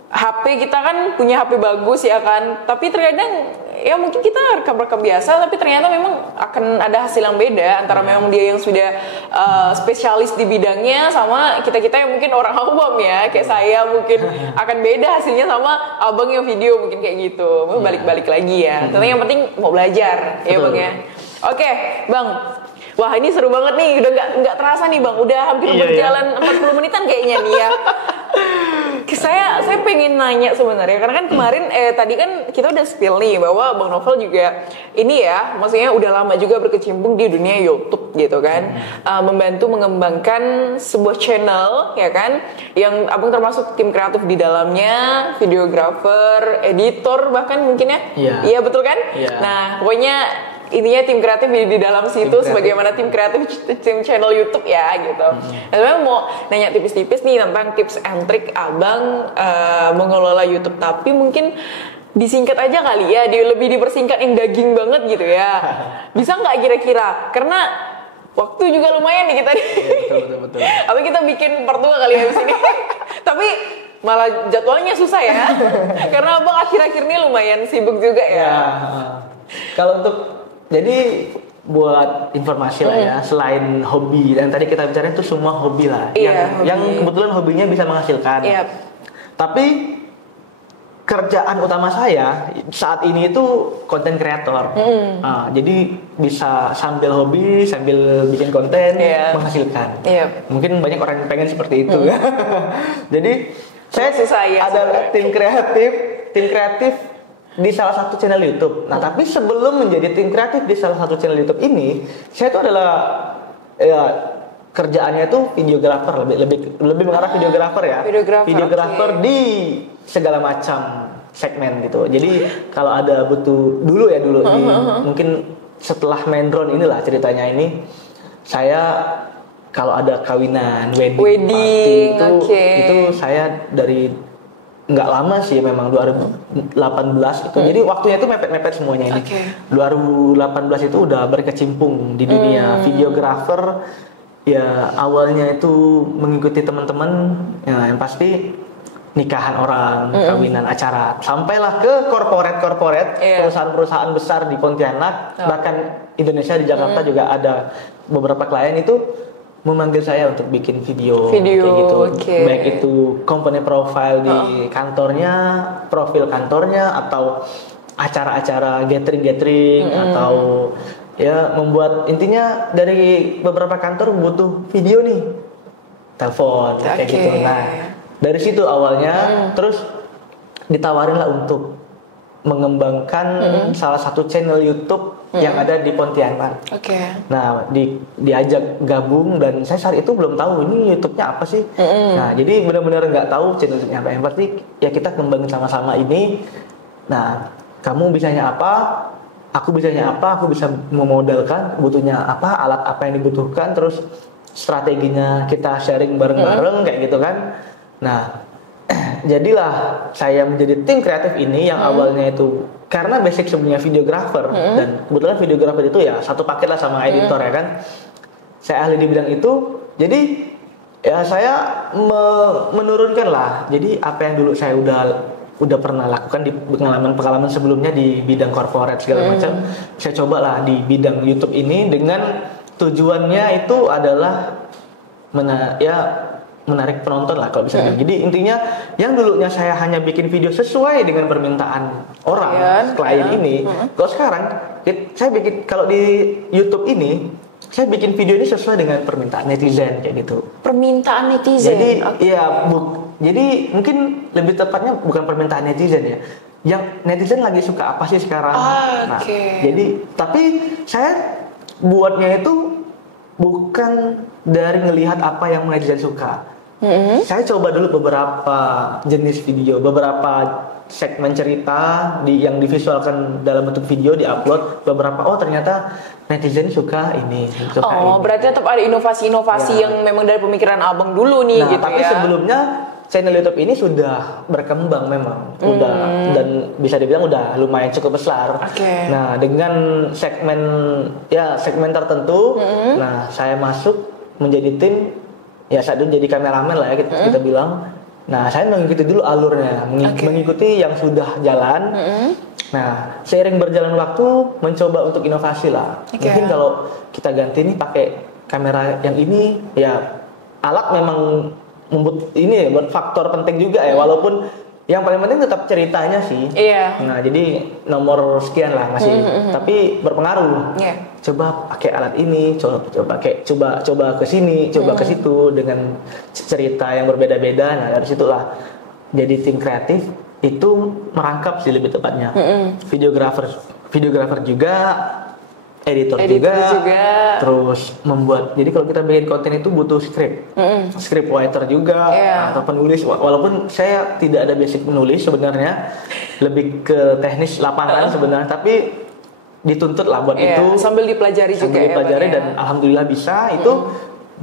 HP kita kan punya HP bagus ya kan, tapi terkadang ya mungkin kita rekam biasa tapi ternyata memang akan ada hasil yang beda antara memang dia yang sudah spesialis di bidangnya sama kita yang mungkin orang awam ya kayak saya mungkin akan beda hasilnya sama abang yang video mungkin kayak gitu. Balik lagi ya. Tentunya yang penting mau belajar ya Bang ya. Oke, Bang. Wah ini seru banget nih, udah nggak terasa nih Bang, udah hampir berjalan 40 menitan kayaknya nih ya. Saya pengen nanya sebenarnya, karena kan kemarin tadi kan kita udah spill nih bahwa Bang Novel juga ini ya, maksudnya udah lama juga berkecimpung di dunia YouTube gitu kan, membantu mengembangkan sebuah channel ya kan, yang Abang termasuk tim kreatif di dalamnya, videografer, editor bahkan mungkin ya, iya betul kan? Nah pokoknya intinya tim kreatif di dalam situ sebagaimana tim kreatif tim channel YouTube ya gitu. Nah, sebenarnya mau nanya tipis-tipis nih tentang tips and trick Abang mengelola YouTube, tapi mungkin disingkat aja kali ya, lebih dipersingkat yang daging banget gitu ya. Bisa nggak kira-kira? Karena waktu juga lumayan nih kita nih. Betul. Atau kita bikin part 2 kali ya di sini. Tapi malah jadwalnya susah ya. Karena Abang akhir-akhir ini lumayan sibuk juga ya. Kalau untuk jadi buat informasi lah ya, selain hobi dan tadi kita bicara itu semua hobi lah, yang kebetulan hobinya bisa menghasilkan. Tapi kerjaan utama saya saat ini itu konten kreator. Jadi bisa sambil hobi, sambil bikin konten menghasilkan. Mungkin banyak orang yang pengen seperti itu. Jadi Saya adalah tim kreatif di salah satu channel YouTube. Nah, tapi sebelum menjadi tim kreatif di salah satu channel YouTube ini, saya itu adalah ya kerjaannya itu videografer, lebih mengarah videografer ya. Videografer di segala macam segmen gitu. Jadi kalau ada butuh dulu mungkin setelah main drone inilah ceritanya ini, saya kalau ada kawinan, wedding party itu saya dari nggak lama sih, memang 2018 itu. Jadi waktunya itu mepet-mepet semuanya ini. 2018 itu udah berkecimpung di dunia videografer. Ya awalnya itu mengikuti teman-teman, ya, yang pasti nikahan orang, kawinan, acara, sampailah ke korporat, perusahaan-perusahaan besar di Pontianak, bahkan Indonesia, di Jakarta juga ada beberapa klien itu memanggil saya untuk bikin video kayak gitu. Baik itu company profile di kantornya, profil kantornya, atau acara-acara gathering atau ya membuat, intinya dari beberapa kantor butuh video nih, telepon kayak gitu. Nah, dari situ awalnya terus ditawarin lah untuk mengembangkan salah satu channel YouTube yang ada di Pontianak. Nah, diajak gabung, dan saya saat itu belum tahu ini YouTube-nya apa sih. Nah, jadi benar-benar nggak tahu channel-nya apa. Yang pasti ya kita kembangin sama-sama ini. Nah, kamu bisanya apa? Aku bisanya apa? Aku bisa memodalkan, butuhnya apa, alat apa yang dibutuhkan, terus strateginya kita sharing bareng-bareng kayak gitu kan. Nah, jadilah saya menjadi tim kreatif ini yang awalnya itu karena basic sebelumnya videografer, dan kebetulan videografer itu ya satu paket lah sama editor ya kan. Saya ahli di bidang itu, jadi ya saya menurunkan lah. Jadi apa yang dulu saya udah pernah lakukan di pengalaman sebelumnya di bidang corporate segala macam, saya cobalah di bidang YouTube ini, dengan tujuannya itu adalah menarik penonton lah kalau bisa dibilang. Jadi intinya yang dulunya saya hanya bikin video sesuai dengan permintaan orang klien ini, kalau sekarang saya bikin, kalau di YouTube ini saya bikin video ini sesuai dengan permintaan netizen kayak gitu. Permintaan netizen. Jadi jadi mungkin lebih tepatnya bukan permintaan netizen ya. Yang netizen lagi suka apa sih sekarang? Nah, jadi tapi saya buatnya itu bukan dari ngelihat apa yang netizen suka. Saya coba dulu beberapa jenis video, beberapa segmen cerita yang divisualkan dalam bentuk video, diupload beberapa. Oh, ternyata netizen suka ini, suka ini. Berarti tetap ada inovasi-inovasi yang memang dari pemikiran abang dulu nih, gitu tapi ya. Sebelumnya channel YouTube ini sudah berkembang memang, dan bisa dibilang udah lumayan cukup besar. Nah, dengan segmen tertentu, nah saya masuk menjadi tim. Ya saat itu jadi kameramen lah ya kita bilang. Nah, saya mengikuti dulu alurnya, mengikuti yang sudah jalan. Nah, seiring berjalan waktu mencoba untuk inovasi lah. Mungkin kalau kita ganti nih pakai kamera yang ini, ya alat memang ini ya, buat faktor penting juga ya, walaupun yang paling penting tetap ceritanya sih. Nah, jadi nomor sekian lah masih, tapi berpengaruh. Coba pakai alat ini, coba ke sini, coba ke situ dengan cerita yang berbeda-beda. Nah, dari situlah jadi tim kreatif itu merangkap sih lebih tepatnya. Videografer juga, editor juga, terus membuat. Jadi kalau kita bikin konten itu butuh script writer juga, atau penulis. Walaupun saya tidak ada basic penulis sebenarnya, lebih ke teknis lapangan sebenarnya, tapi dituntut lah buat itu. Sambil dipelajari juga dan alhamdulillah bisa. Itu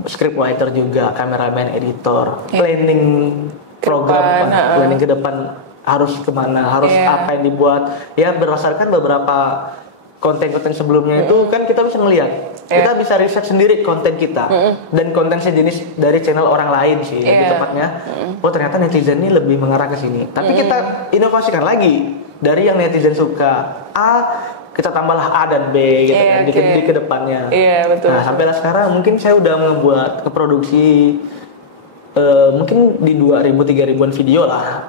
script writer juga, kameraman, editor, planning program, planning ke depan harus kemana, harus apa yang dibuat. Ya berdasarkan beberapa konten-konten sebelumnya itu kan kita bisa melihat, kita bisa riset sendiri konten kita dan konten sejenis dari channel orang lain sih lebih tepatnya. Oh, ternyata netizen ini lebih mengarah ke sini. Tapi kita inovasikan lagi dari yang netizen suka A, kita tambahlah A dan B gitu kan di kedepannya. Betul. Nah, sampailah sekarang mungkin saya udah membuat produksi mungkin di 2.000-3.000-an video lah.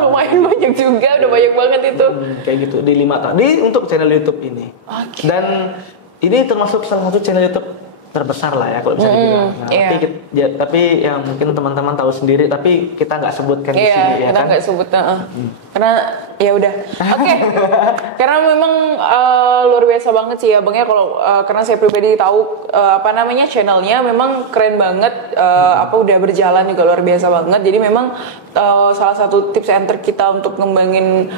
Lumayan banyak juga, udah banyak banget itu. Kayak gitu di 5 tahun. Untuk channel YouTube ini. Dan ini termasuk salah satu channel YouTube terbesar lah ya kalau bisa dibilang. Nah, tapi yang mungkin teman-teman tahu sendiri, tapi kita nggak sebutkan di sini ya kita kan? Nggak sebut, karena ya udah. Oke. Karena memang luar biasa banget sih ya Bang ya, kalau karena saya pribadi tahu channelnya memang keren banget, udah berjalan juga luar biasa banget. Jadi memang salah satu tips and trick kita untuk ngembangin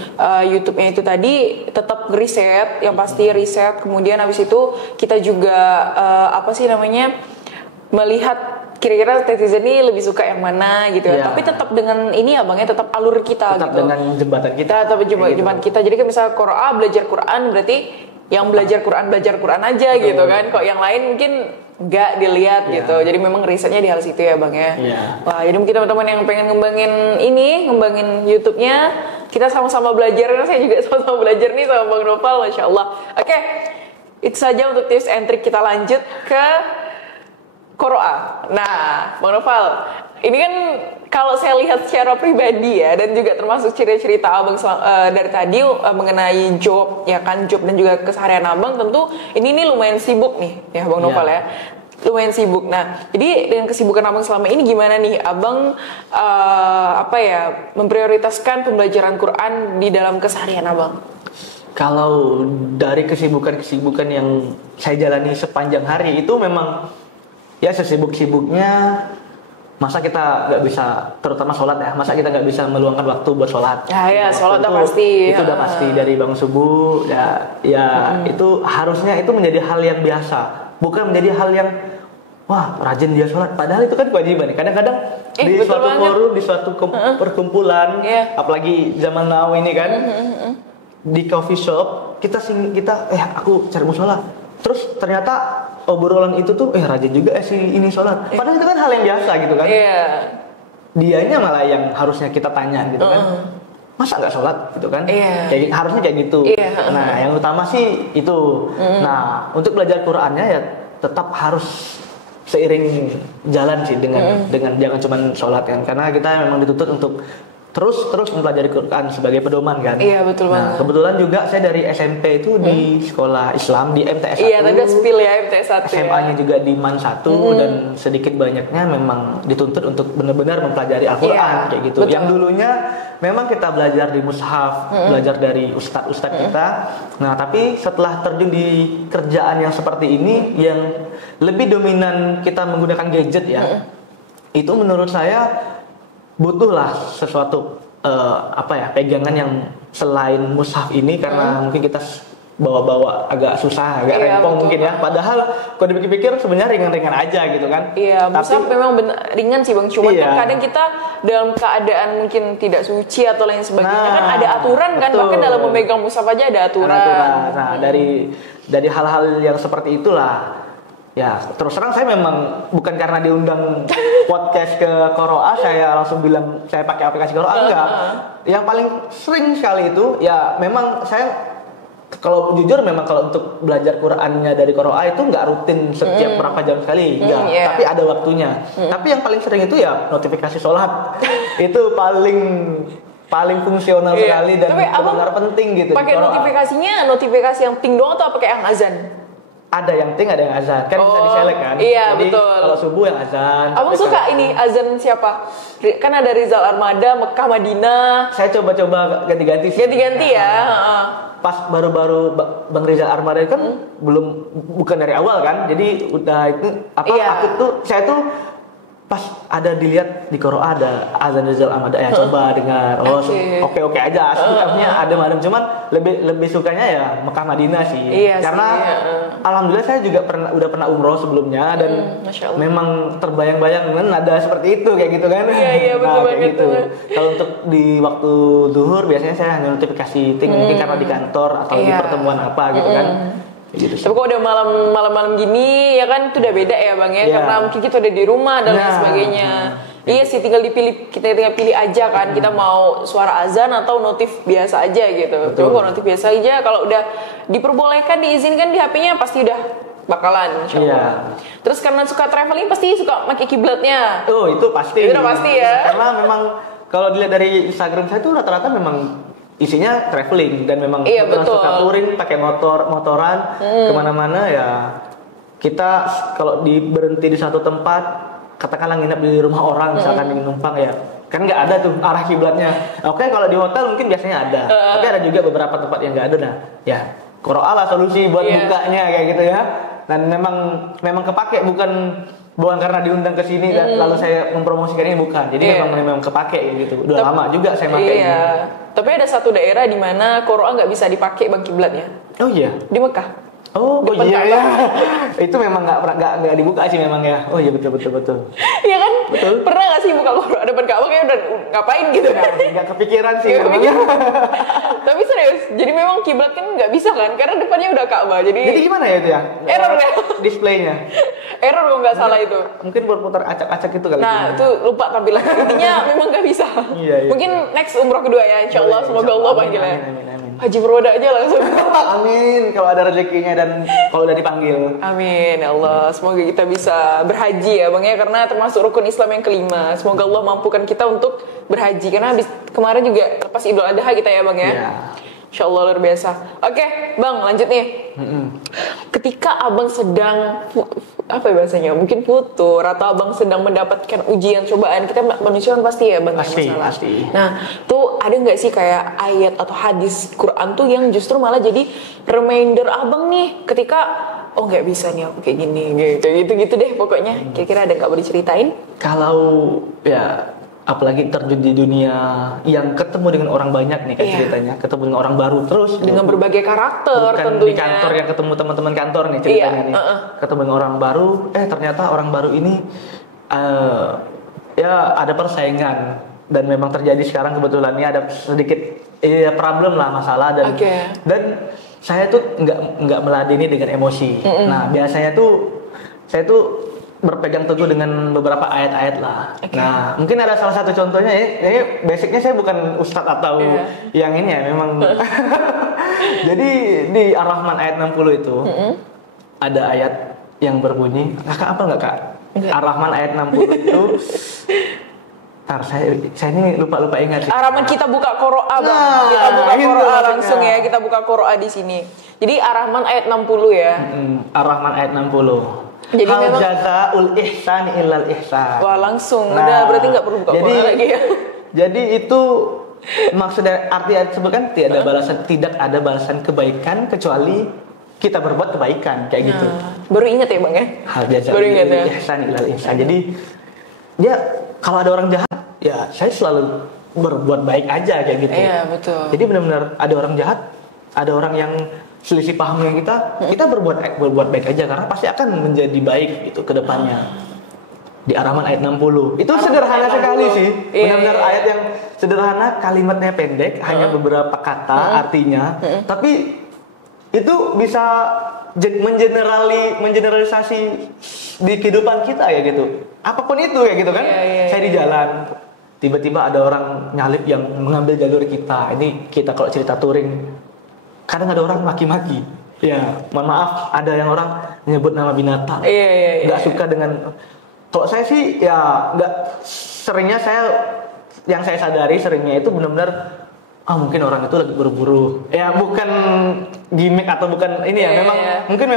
YouTube-nya itu tadi tetap riset, yang pasti riset. Kemudian habis itu kita juga melihat kira-kira netizen ini lebih suka yang mana gitu ya. Tapi tetap dengan ini ya Bang ya, tetap alur kita tetap gitu. dengan jembatan kita. Tetap jembatan kita. Jadi kan misalnya Qur'an, belajar Qur'an berarti yang belajar Qur'an aja gitu kan. Kok yang lain mungkin nggak dilihat gitu. Jadi memang risetnya di hal situ ya Bang ya. Wah, jadi mungkin teman-teman yang pengen ngembangin YouTube-nya, kita sama-sama belajar. Karena saya juga sama-sama belajar nih sama Bang Noval, Masya Allah. Oke, itu saja untuk tips and trick. Kita lanjut ke Qoro'a. Nah, Bang Noval, ini kan kalau saya lihat secara pribadi ya, dan juga termasuk cerita Abang dari tadi mengenai job dan juga keseharian Abang, tentu ini lumayan sibuk nih ya Bang Noval ya. Lumayan sibuk. Nah, jadi dengan kesibukan Abang selama ini gimana nih Abang memprioritaskan pembelajaran Quran di dalam keseharian Abang? Kalau dari kesibukan yang saya jalani sepanjang hari itu memang ya sesibuk-sibuknya, masa kita nggak bisa, terutama sholat ya, masa kita nggak bisa meluangkan waktu buat sholat. Ya, sholat udah pasti. Itu udah pasti dari bangun subuh, itu harusnya itu menjadi hal yang biasa, bukan menjadi hal yang wah rajin dia sholat. Padahal itu kan kewajiban. Kadang-kadang di suatu forum, di suatu perkumpulan, apalagi zaman now ini kan, di coffee shop kita aku cari musola. Terus ternyata obrolan itu tuh rajin juga si ini sholat. Padahal itu kan hal yang biasa gitu kan. Dianya malah yang harusnya kita tanya gitu kan. Masa nggak sholat gitu kan? Harusnya kayak gitu. Nah, yang utama sih itu. Nah, untuk belajar Qur'annya ya tetap harus seiring jalan sih dengan jangan cuma sholat kan. Karena kita memang dituntut untuk terus mempelajari Quran sebagai pedoman kan. Iya, betul banget. Nah, kebetulan juga saya dari SMP itu di sekolah Islam di MTS 1. Iya, tadi spill ya MTS 1. SMA-nya juga di MAN 1 dan sedikit banyaknya memang dituntut untuk benar-benar mempelajari Al-Qur'an kayak gitu. Betul. Yang dulunya memang kita belajar di mushaf, belajar dari ustadz kita. Nah, tapi setelah terjun di kerjaan yang seperti ini yang lebih dominan kita menggunakan gadget ya. Itu menurut saya butuhlah sesuatu pegangan yang selain mushaf ini, karena mungkin kita bawa-bawa agak susah, agak rempong mungkin ya. Padahal kalau dipikir-pikir sebenarnya ringan-ringan aja gitu kan. Iya, mushaf memang ringan sih Bang. Cuma kan kadang kita dalam keadaan mungkin tidak suci atau lain sebagainya kan ada aturan kan. Betul. Bahkan dalam memegang mushaf aja ada aturan. Nah, dari hal-hal yang seperti itulah. Ya, terus terang saya memang bukan karena diundang podcast ke Qoro'a saya langsung bilang saya pakai aplikasi Qoro'a, enggak. Yang paling sering sekali itu ya memang saya kalau jujur memang kalau untuk belajar Qur'annya dari Qoro'a itu nggak rutin setiap berapa jam sekali, enggak. Tapi ada waktunya. Tapi yang paling sering itu ya notifikasi sholat. Itu paling fungsional sekali dan benar penting gitu. Pakai notifikasi yang ping doang atau pakai yang azan? Ada yang ting, ada yang azan. Kan bisa diselek kan. Iya, jadi, betul. Kalau subuh yang azan. Abang suka ini azan siapa? Kan ada Rizal Armada, Mekah, Madinah. Saya coba-coba ganti-ganti sih. Ganti-ganti ya. Pas baru-baru Bang Rizal Armada kan bukan dari awal kan. Jadi udah itu aku tuh saya tuh pas ada dilihat di Qoro'a ada azan Rizal Armada ya coba dengar. Oke aja. Sebenarnya adem-adem, cuman lebih sukanya ya Mekah Madinah sih. Karena alhamdulillah saya juga udah pernah umroh sebelumnya dan memang terbayang-bayang kan ada seperti itu kayak gitu kan. Iya, betul banget gitu. Kalau untuk di waktu zuhur biasanya saya hanya notifikasi mungkin karena di kantor atau di pertemuan apa gitu kan. Gitu. Tapi kalau udah malam-malam gini ya kan itu udah beda ya Bang ya, karena mungkin kita udah di rumah dan lain sebagainya. Iya sih, kita tinggal pilih aja kan, kita mau suara azan atau notif biasa aja gitu. Cuma kalau notif biasa aja, kalau udah diperbolehkan, diizinkan di HP-nya pasti udah bakalan insyaallah. Terus karena suka traveling pasti suka pakai kiblatnya. Oh, itu pasti. Itu udah pasti ya. Karena memang kalau dilihat dari Instagram saya tuh rata-rata memang isinya traveling dan memang suka touring pakai motoran kemana-mana ya. kita kalau berhenti di satu tempat, katakanlah nginep di rumah orang misalkan ingin numpang ya, kan nggak ada tuh arah kiblatnya. Oke, kalau di hotel mungkin biasanya ada, tapi ada juga beberapa tempat yang nggak ada. Nah ya Qur'an lah solusi buat bukanya kayak gitu ya. Dan memang kepake, bukan karena diundang ke sini dan lalu saya mempromosikan ini, bukan. Jadi memang kepake gitu. Udah lama juga saya pakai ini. Tapi ada satu daerah di mana Qur'an nggak bisa dipakai bang kiblatnya. Oh iya. Di Mekah. Oh iya ya. Itu memang nggak dibuka sih memang ya. Oh iya betul. Iya kan? Betul. Pernah nggak sih buka Qur'an depan Ka'bah kayak udah ngapain gitu? Nggak kepikiran sih. Tapi serius. Jadi memang kiblat kan nggak bisa kan? Karena depannya udah Ka'bah. Jadi gimana ya itu ya? Error ya. Displaynya. Error kalau nggak salah itu. Mungkin berputar acak-acak itu kali. Nah itu lupa tampilan. Intinya memang nggak bisa. Iya. Mungkin next umroh kedua ya. Insya Allah. Semoga Allah panggil ya. Amin. Haji beroda aja langsung. Amin. Kalau ada rezekinya dan kalau udah dipanggil. Amin ya Allah. Semoga kita bisa berhaji ya bang ya, karena termasuk rukun Islam yang kelima. Semoga Allah mampukan kita untuk berhaji, karena habis kemarin juga lepas Idul Adha kita ya bang ya. Insya Allah luar biasa. Oke bang, lanjut nih. Ketika abang sedang apa ya bahasanya, mungkin futur atau abang sedang mendapatkan ujian cobaan, kita manusia kan pasti ya bang, pasti. Nah tuh ada nggak sih kayak ayat atau hadis Quran tuh yang justru malah jadi reminder abang nih ketika oh nggak bisa nih aku kayak gini gitu deh pokoknya. Kira-kira ada nggak boleh ceritain? Kalau ya apalagi terjun di dunia yang ketemu dengan orang banyak nih kan ceritanya, ketemu dengan orang baru terus dengan berbagai karakter, bukan tentunya di kantor yang ketemu teman-teman kantor nih ceritanya nih, ketemu dengan orang baru, ternyata orang baru ini ya ada persaingan, dan memang terjadi sekarang kebetulan ini ada sedikit problem lah, masalah, dan saya tuh nggak meladeni dengan emosi. Nah biasanya tuh saya tuh berpegang teguh dengan beberapa ayat-ayat lah. Nah, mungkin ada salah satu contohnya ya. Basicnya saya bukan ustadz atau yang ini ya, memang. Jadi di Ar-Rahman ayat 60 itu ada ayat yang berbunyi, kakak apa nggak kak? Ar-Rahman ayat 60 itu. Ntar saya ini lupa ingat sih. Ar-Rahman kita buka Qur'an bang. Kita buka Qur'an langsung ya. Kita buka Qur'an di sini. Jadi Ar-Rahman ayat 60 ya. Ar-Rahman ayat 60. Jadi hal jazaa'ul ihsan illal ihsan. Wah langsung, udah berarti nggak perlu buka Quran lagi ya. Jadi itu maksudnya, arti tersebut kan tidak ada balasan kebaikan kecuali kita berbuat kebaikan kayak gitu. Baru ingat ya bang ya. Hal jazaa'ul ihsan illal ihsan. Jadi ya kalau ada orang jahat ya saya selalu berbuat baik aja kayak gitu. Iya betul. Jadi benar-benar ada orang jahat, ada orang yang selisih paham dengan kita berbuat baik aja, karena pasti akan menjadi baik gitu ke depannya. Di Ar-Rahman ayat 60. Itu sederhana sekali sih. Benar-benar ayat yang sederhana, kalimatnya pendek, hanya beberapa kata artinya, tapi itu bisa mengeneralisasi di kehidupan kita ya gitu. Apapun itu ya gitu kan. Saya di jalan, tiba-tiba ada orang nyalip yang mengambil jalur kita. Ini kita kalau cerita touring, kadang ada orang maki-maki. Ya, mohon maaf, ada yang orang menyebut nama binatang. Nggak suka dengan. Kalau saya sih ya nggak. Yang saya sadari seringnya itu benar-benar mungkin orang itu lagi buru-buru. Ya bukan gimmick atau bukan ini ya. Memang mungkin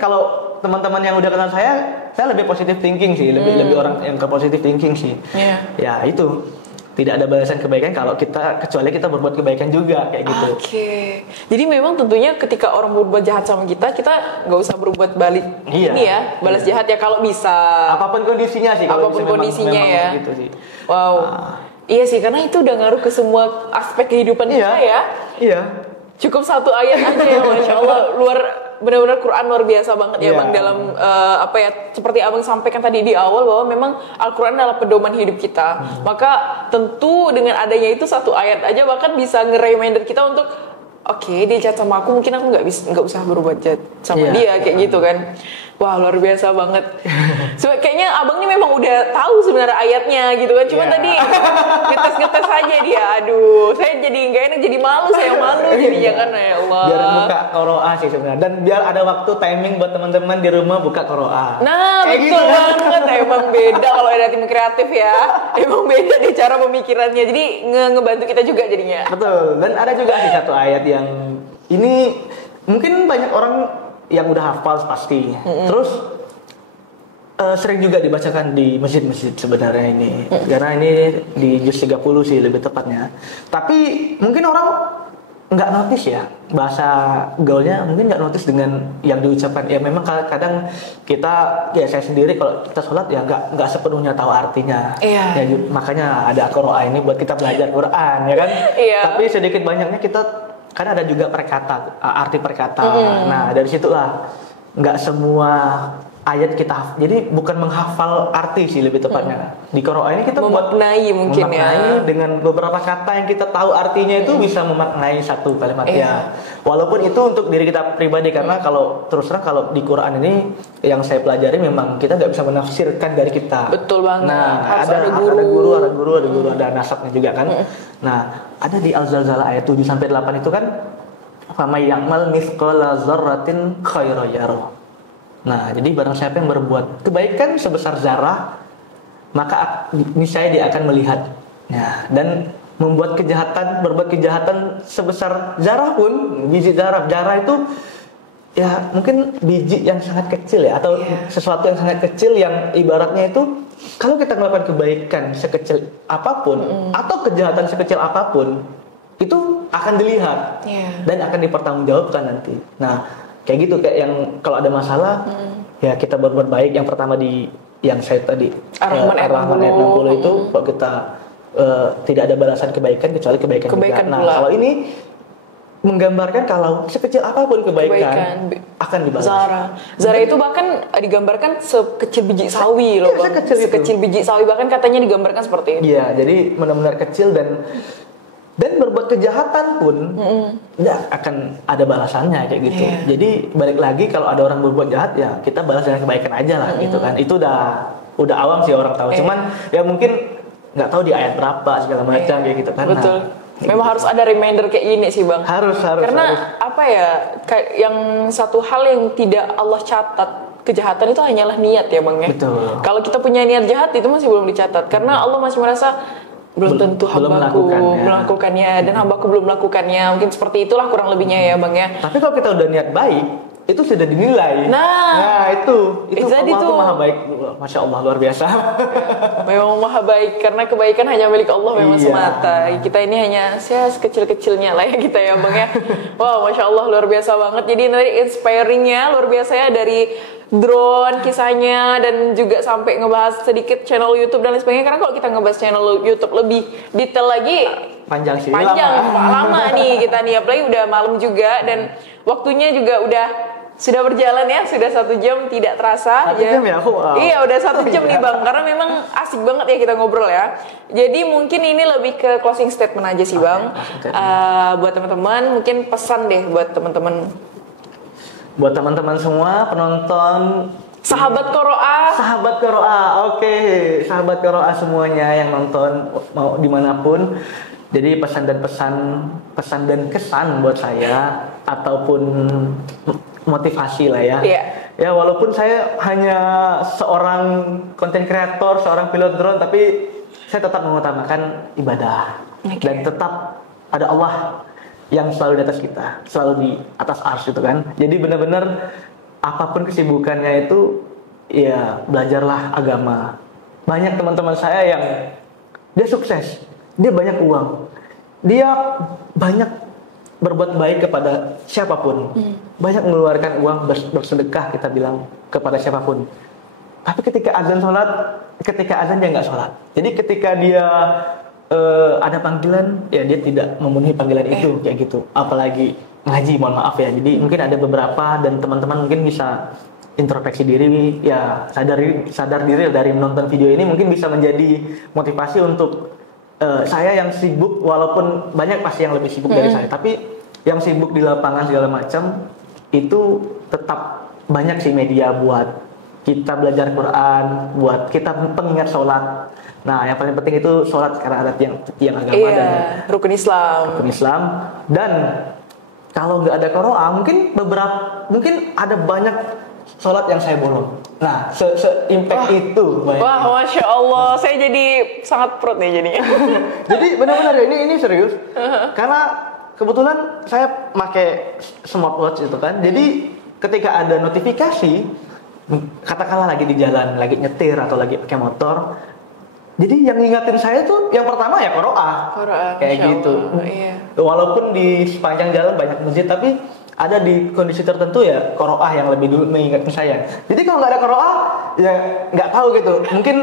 kalau teman-teman yang udah kenal saya lebih positive thinking sih, lebih orang yang ke positive thinking sih. Ya itu. Tidak ada balasan kebaikan kecuali kita berbuat kebaikan juga kayak gitu. Jadi memang tentunya ketika orang berbuat jahat sama kita nggak usah berbuat balik. Balas jahat ya kalau bisa. Apapun kondisinya sih. Apapun kondisinya ya. Gitu sih. Wow. Iya sih, karena itu udah ngaruh ke semua aspek kehidupan kita ya. Iya. Cukup satu ayat aja ya, Masya Allah. Benar-benar Quran luar biasa banget ya bang, dalam seperti abang sampaikan tadi di awal, bahwa memang Al-Quran adalah pedoman hidup kita. Maka tentu dengan adanya itu satu ayat aja bahkan bisa nge-reminder kita untuk dia jahat sama aku, mungkin aku nggak usah berbuat jahat sama dia kayak gitu kan. Wah luar biasa banget. Kayaknya abang ini memang udah tahu sebenarnya ayatnya gitu kan. Cuma tadi ngetes aja dia. Aduh, saya jadi nggak enak, jadi malu, saya malu jadinya kan, ya Allah. Biar buka Qur'an sih sebenarnya. Dan biar ada waktu timing buat teman-teman di rumah buka Qur'an. Nah, betul gitu banget. Emang beda kalau ada tim kreatif ya. Emang beda deh cara pemikirannya. Jadi ngebantu kita juga jadinya. Betul. Dan ada juga sih satu ayat yang ini mungkin banyak orang yang udah hafal pasti. Terus sering juga dibacakan di masjid-masjid sebenarnya ini. Karena ini di juz 30 sih lebih tepatnya. Tapi mungkin orang nggak notice ya bahasa gaulnya, mungkin nggak notice dengan yang diucapkan. Ya memang kadang kita, ya saya sendiri kalau kita sholat ya nggak sepenuhnya tahu artinya. Ya, makanya ada qiraah ini buat kita belajar Quran ya kan. Tapi sedikit banyaknya kita kan ada juga perkata, arti perkata. Nah dari situlah nggak semua ayat kita, jadi bukan menghafal arti sih lebih tepatnya. Di qiraah ini kita memaknai mungkin memaknai dengan beberapa kata yang kita tahu artinya itu bisa memaknai satu kalimat ya. Walaupun itu untuk diri kita pribadi, karena kalau terus terang kalau di Quran ini yang saya pelajari memang kita nggak bisa menafsirkan dari kita. Betul banget. Nah ada guru, ada nasabnya juga kan. Nah ada di Al-Zalzalah ayat 7 sampai 8 itu kan, "Faman ya'mal mithqala dzarratin khairan yarah." Nah, jadi barang siapa yang berbuat kebaikan sebesar zarah, maka niscaya dia akan melihatnya. Dan berbuat kejahatan sebesar zarah pun, biji zarah itu ya mungkin biji yang sangat kecil ya, atau sesuatu yang sangat kecil yang ibaratnya itu kalau kita melakukan kebaikan sekecil apapun atau kejahatan sekecil apapun itu akan dilihat dan akan dipertanggungjawabkan nanti. Nah, kayak gitu, kayak yang kalau ada masalah ya kita berbuat baik. Yang pertama yang saya tadi Ar-Rahman ayat 60 itu kalau kita tidak ada balasan kebaikan kecuali kebaikan juga. Nah pula, kalau ini menggambarkan kalau sekecil apapun kebaikan akan dibalas. Zara itu bahkan digambarkan sekecil biji sawi loh Bang. Sekecil biji sawi, bahkan katanya digambarkan seperti itu. Iya, jadi benar-benar kecil dan berbuat kejahatan pun nggak akan ada balasannya kayak gitu. Jadi balik lagi, kalau ada orang berbuat jahat ya kita balas dengan kebaikan aja lah gitu kan. Itu udah awam sih orang tahu. Cuman ya mungkin nggak tahu di ayat berapa segala macam kayak gitu kan. Betul. Memang harus ada reminder kayak gini sih Bang. Harus. Karena apa ya? Kayak yang satu hal yang tidak Allah catat, kejahatan itu hanyalah niat ya Bang ya. Betul. Kalau kita punya niat jahat itu masih belum dicatat, karena Allah masih merasa belum tentu hambaku melakukannya dan hambaku belum melakukannya. Mungkin seperti itulah kurang lebihnya ya Bang ya. Tapi kalau kita udah niat baik, itu sudah dinilai. Nah itu Allah maha baik. Masya Allah, luar biasa. Memang maha baik, karena kebaikan hanya milik Allah memang semata. Kita ini hanya sekecil-kecilnya lah ya kita ya Bang ya. Wow, Masya Allah, luar biasa banget. Jadi nanti inspiringnya luar biasa ya, dari drone kisahnya dan juga sampai ngebahas sedikit channel YouTube dan lain sebagainya. Karena kalau kita ngebahas channel YouTube lebih detail lagi panjang lama nih kita nih, apalagi udah malam juga dan waktunya juga sudah berjalan ya, sudah 1 jam tidak terasa. 1 jam ya? Wow. Iya, udah 1 jam nih Bang, karena memang asik banget ya kita ngobrol ya. Jadi mungkin ini lebih ke closing statement aja sih Bang. Buat teman-teman, mungkin pesan deh buat teman-teman. Buat teman-teman semua penonton Sahabat Qiraah, oke. Sahabat Qiraah semuanya yang nonton mau dimanapun. Jadi pesan dan kesan buat saya ataupun motivasi lah ya. Ya walaupun saya hanya seorang content creator, seorang pilot drone, tapi saya tetap mengutamakan ibadah dan tetap ada Allah yang selalu di atas kita, selalu di atas arsy itu kan. Jadi benar-benar apapun kesibukannya itu ya belajarlah agama. Banyak teman-teman saya yang dia sukses, dia banyak uang, dia banyak berbuat baik kepada siapapun, banyak mengeluarkan uang, bersedekah kita bilang kepada siapapun. Tapi ketika azan dia nggak sholat. Jadi ketika dia ada panggilan, ya dia tidak memenuhi panggilan itu kayak gitu. Apalagi ngaji, mohon maaf ya. Jadi mungkin ada beberapa dan teman-teman mungkin bisa introspeksi diri, ya sadar diri dari menonton video ini, mungkin bisa menjadi motivasi untuk saya yang sibuk, walaupun banyak pasti yang lebih sibuk dari saya, tapi yang sibuk di lapangan segala macam itu tetap banyak sih media buat kita belajar Quran, buat kita pengingat sholat. Nah, yang paling penting itu sholat karena ada tiang agama dan rukun Islam. Dan kalau nggak ada qiraah, mungkin ada banyak sholat yang saya bolong. Nah, se-impact itu. Wah, Masya Allah, saya jadi sangat proud nih jadinya. Jadi benar-benar ya, ini serius. Karena kebetulan saya pakai smartwatch itu kan. Jadi ketika ada notifikasi, katakanlah lagi di jalan, lagi nyetir atau lagi pakai motor, jadi yang ngingetin saya tuh yang pertama ya Qoro'ah, kayak gitu. Iya. Walaupun di sepanjang jalan banyak masjid, tapi ada di kondisi tertentu ya Qoro'ah yang lebih dulu mengingatkan saya. Jadi kalau nggak ada Qoro'ah, ya nggak tahu gitu. Mungkin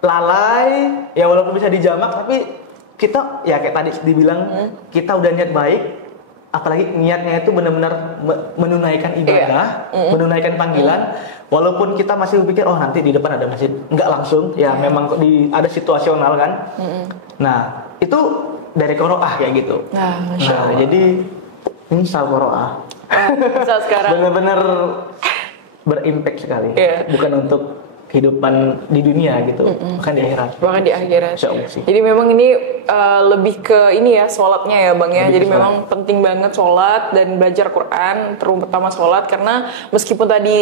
lalai, ya walaupun bisa dijamak, tapi kita ya kayak tadi dibilang kita udah niat baik, apalagi niatnya itu benar-benar menunaikan ibadah, menunaikan panggilan, walaupun kita masih berpikir oh nanti di depan ada masjid, nggak langsung, ya memang ada situasional kan. Nah itu dari Qoro'ah kayak gitu. Nah, jadi misal Qoro'ah, misal sekarang benar-benar berimpact sekali, bukan untuk kehidupan di dunia gitu, bahkan di akhirat. Bahkan di akhirat. Sih. Jadi memang ini lebih ke ini ya, sholatnya ya Bang ya. Jadi memang penting banget sholat dan belajar Quran, terutama sholat, karena meskipun tadi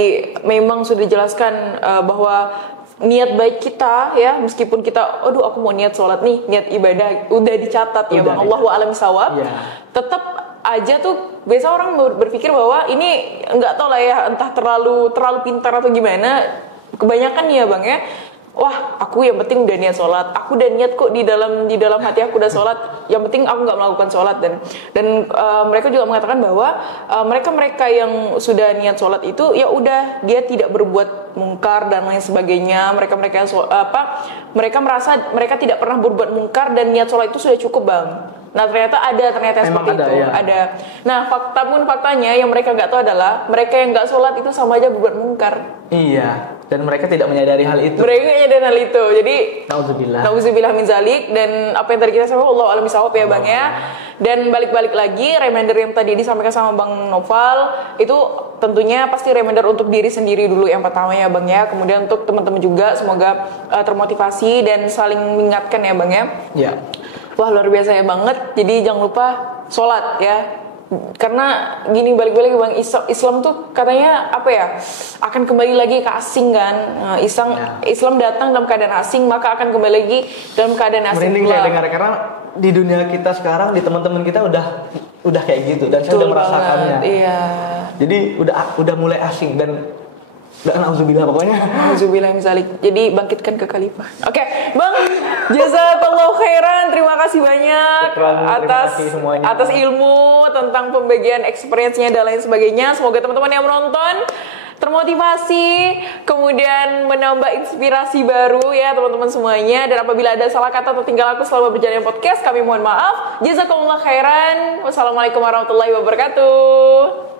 memang sudah dijelaskan bahwa niat baik kita ya, meskipun kita, aduh aku mau niat sholat nih, niat ibadah udah dicatat ya Bang, Allahu a'lam bishawab. Tetap aja tuh biasa orang berpikir bahwa ini nggak tahu lah ya, entah terlalu pintar atau gimana. Kebanyakan nih ya Bang ya, wah aku yang penting udah niat sholat, aku udah niat kok di dalam hati aku udah sholat, yang penting aku nggak melakukan sholat. Dan mereka juga mengatakan bahwa mereka yang sudah niat sholat itu ya udah, dia tidak berbuat mungkar dan lain sebagainya. Mereka merasa mereka tidak pernah berbuat mungkar dan niat sholat itu sudah cukup Bang. Nah ternyata seperti itu. Ya. Ada. Nah faktanya yang mereka nggak tahu adalah mereka yang nggak sholat itu sama aja berbuat mungkar. Iya. Dan mereka tidak menyadari hal itu. Mereka tidak menyadari hal itu. Jadi nauzubillah min zalik. Dan apa yang tadi kita sampaikan, Allahu a'lam bishawab ya Bang ya. Dan balik lagi reminder yang tadi disampaikan sama Bang Noval itu tentunya pasti reminder untuk diri sendiri dulu yang pertama ya Bang ya. Kemudian untuk teman-teman juga semoga termotivasi dan saling mengingatkan ya Bang ya. Ya. Wah luar biasa ya banget. Jadi jangan lupa sholat ya. Karena gini balik-balik Bang, Islam tuh katanya apa ya, akan kembali lagi ke asing kan. Islam datang dalam keadaan asing, maka akan kembali lagi dalam keadaan asing. Merinding saya dengar, karena di dunia kita sekarang, di teman-teman kita udah kayak gitu, dan saya udah merasakannya. Iya. Jadi udah mulai asing dan nauzubillah pokoknya. Nauzubillah misalik. Jadi bangkitkan kekhalifah. Oke, Bang. Jazakallahu khairan. Terima kasih banyak atas ilmu tentang pembagian experience-nya dan lain sebagainya. Semoga teman-teman yang menonton termotivasi, kemudian menambah inspirasi baru ya teman-teman semuanya. Dan apabila ada salah kata atau tinggal aku selama berjalan podcast, kami mohon maaf. Jazakallahu khairan. Wassalamualaikum warahmatullahi wabarakatuh.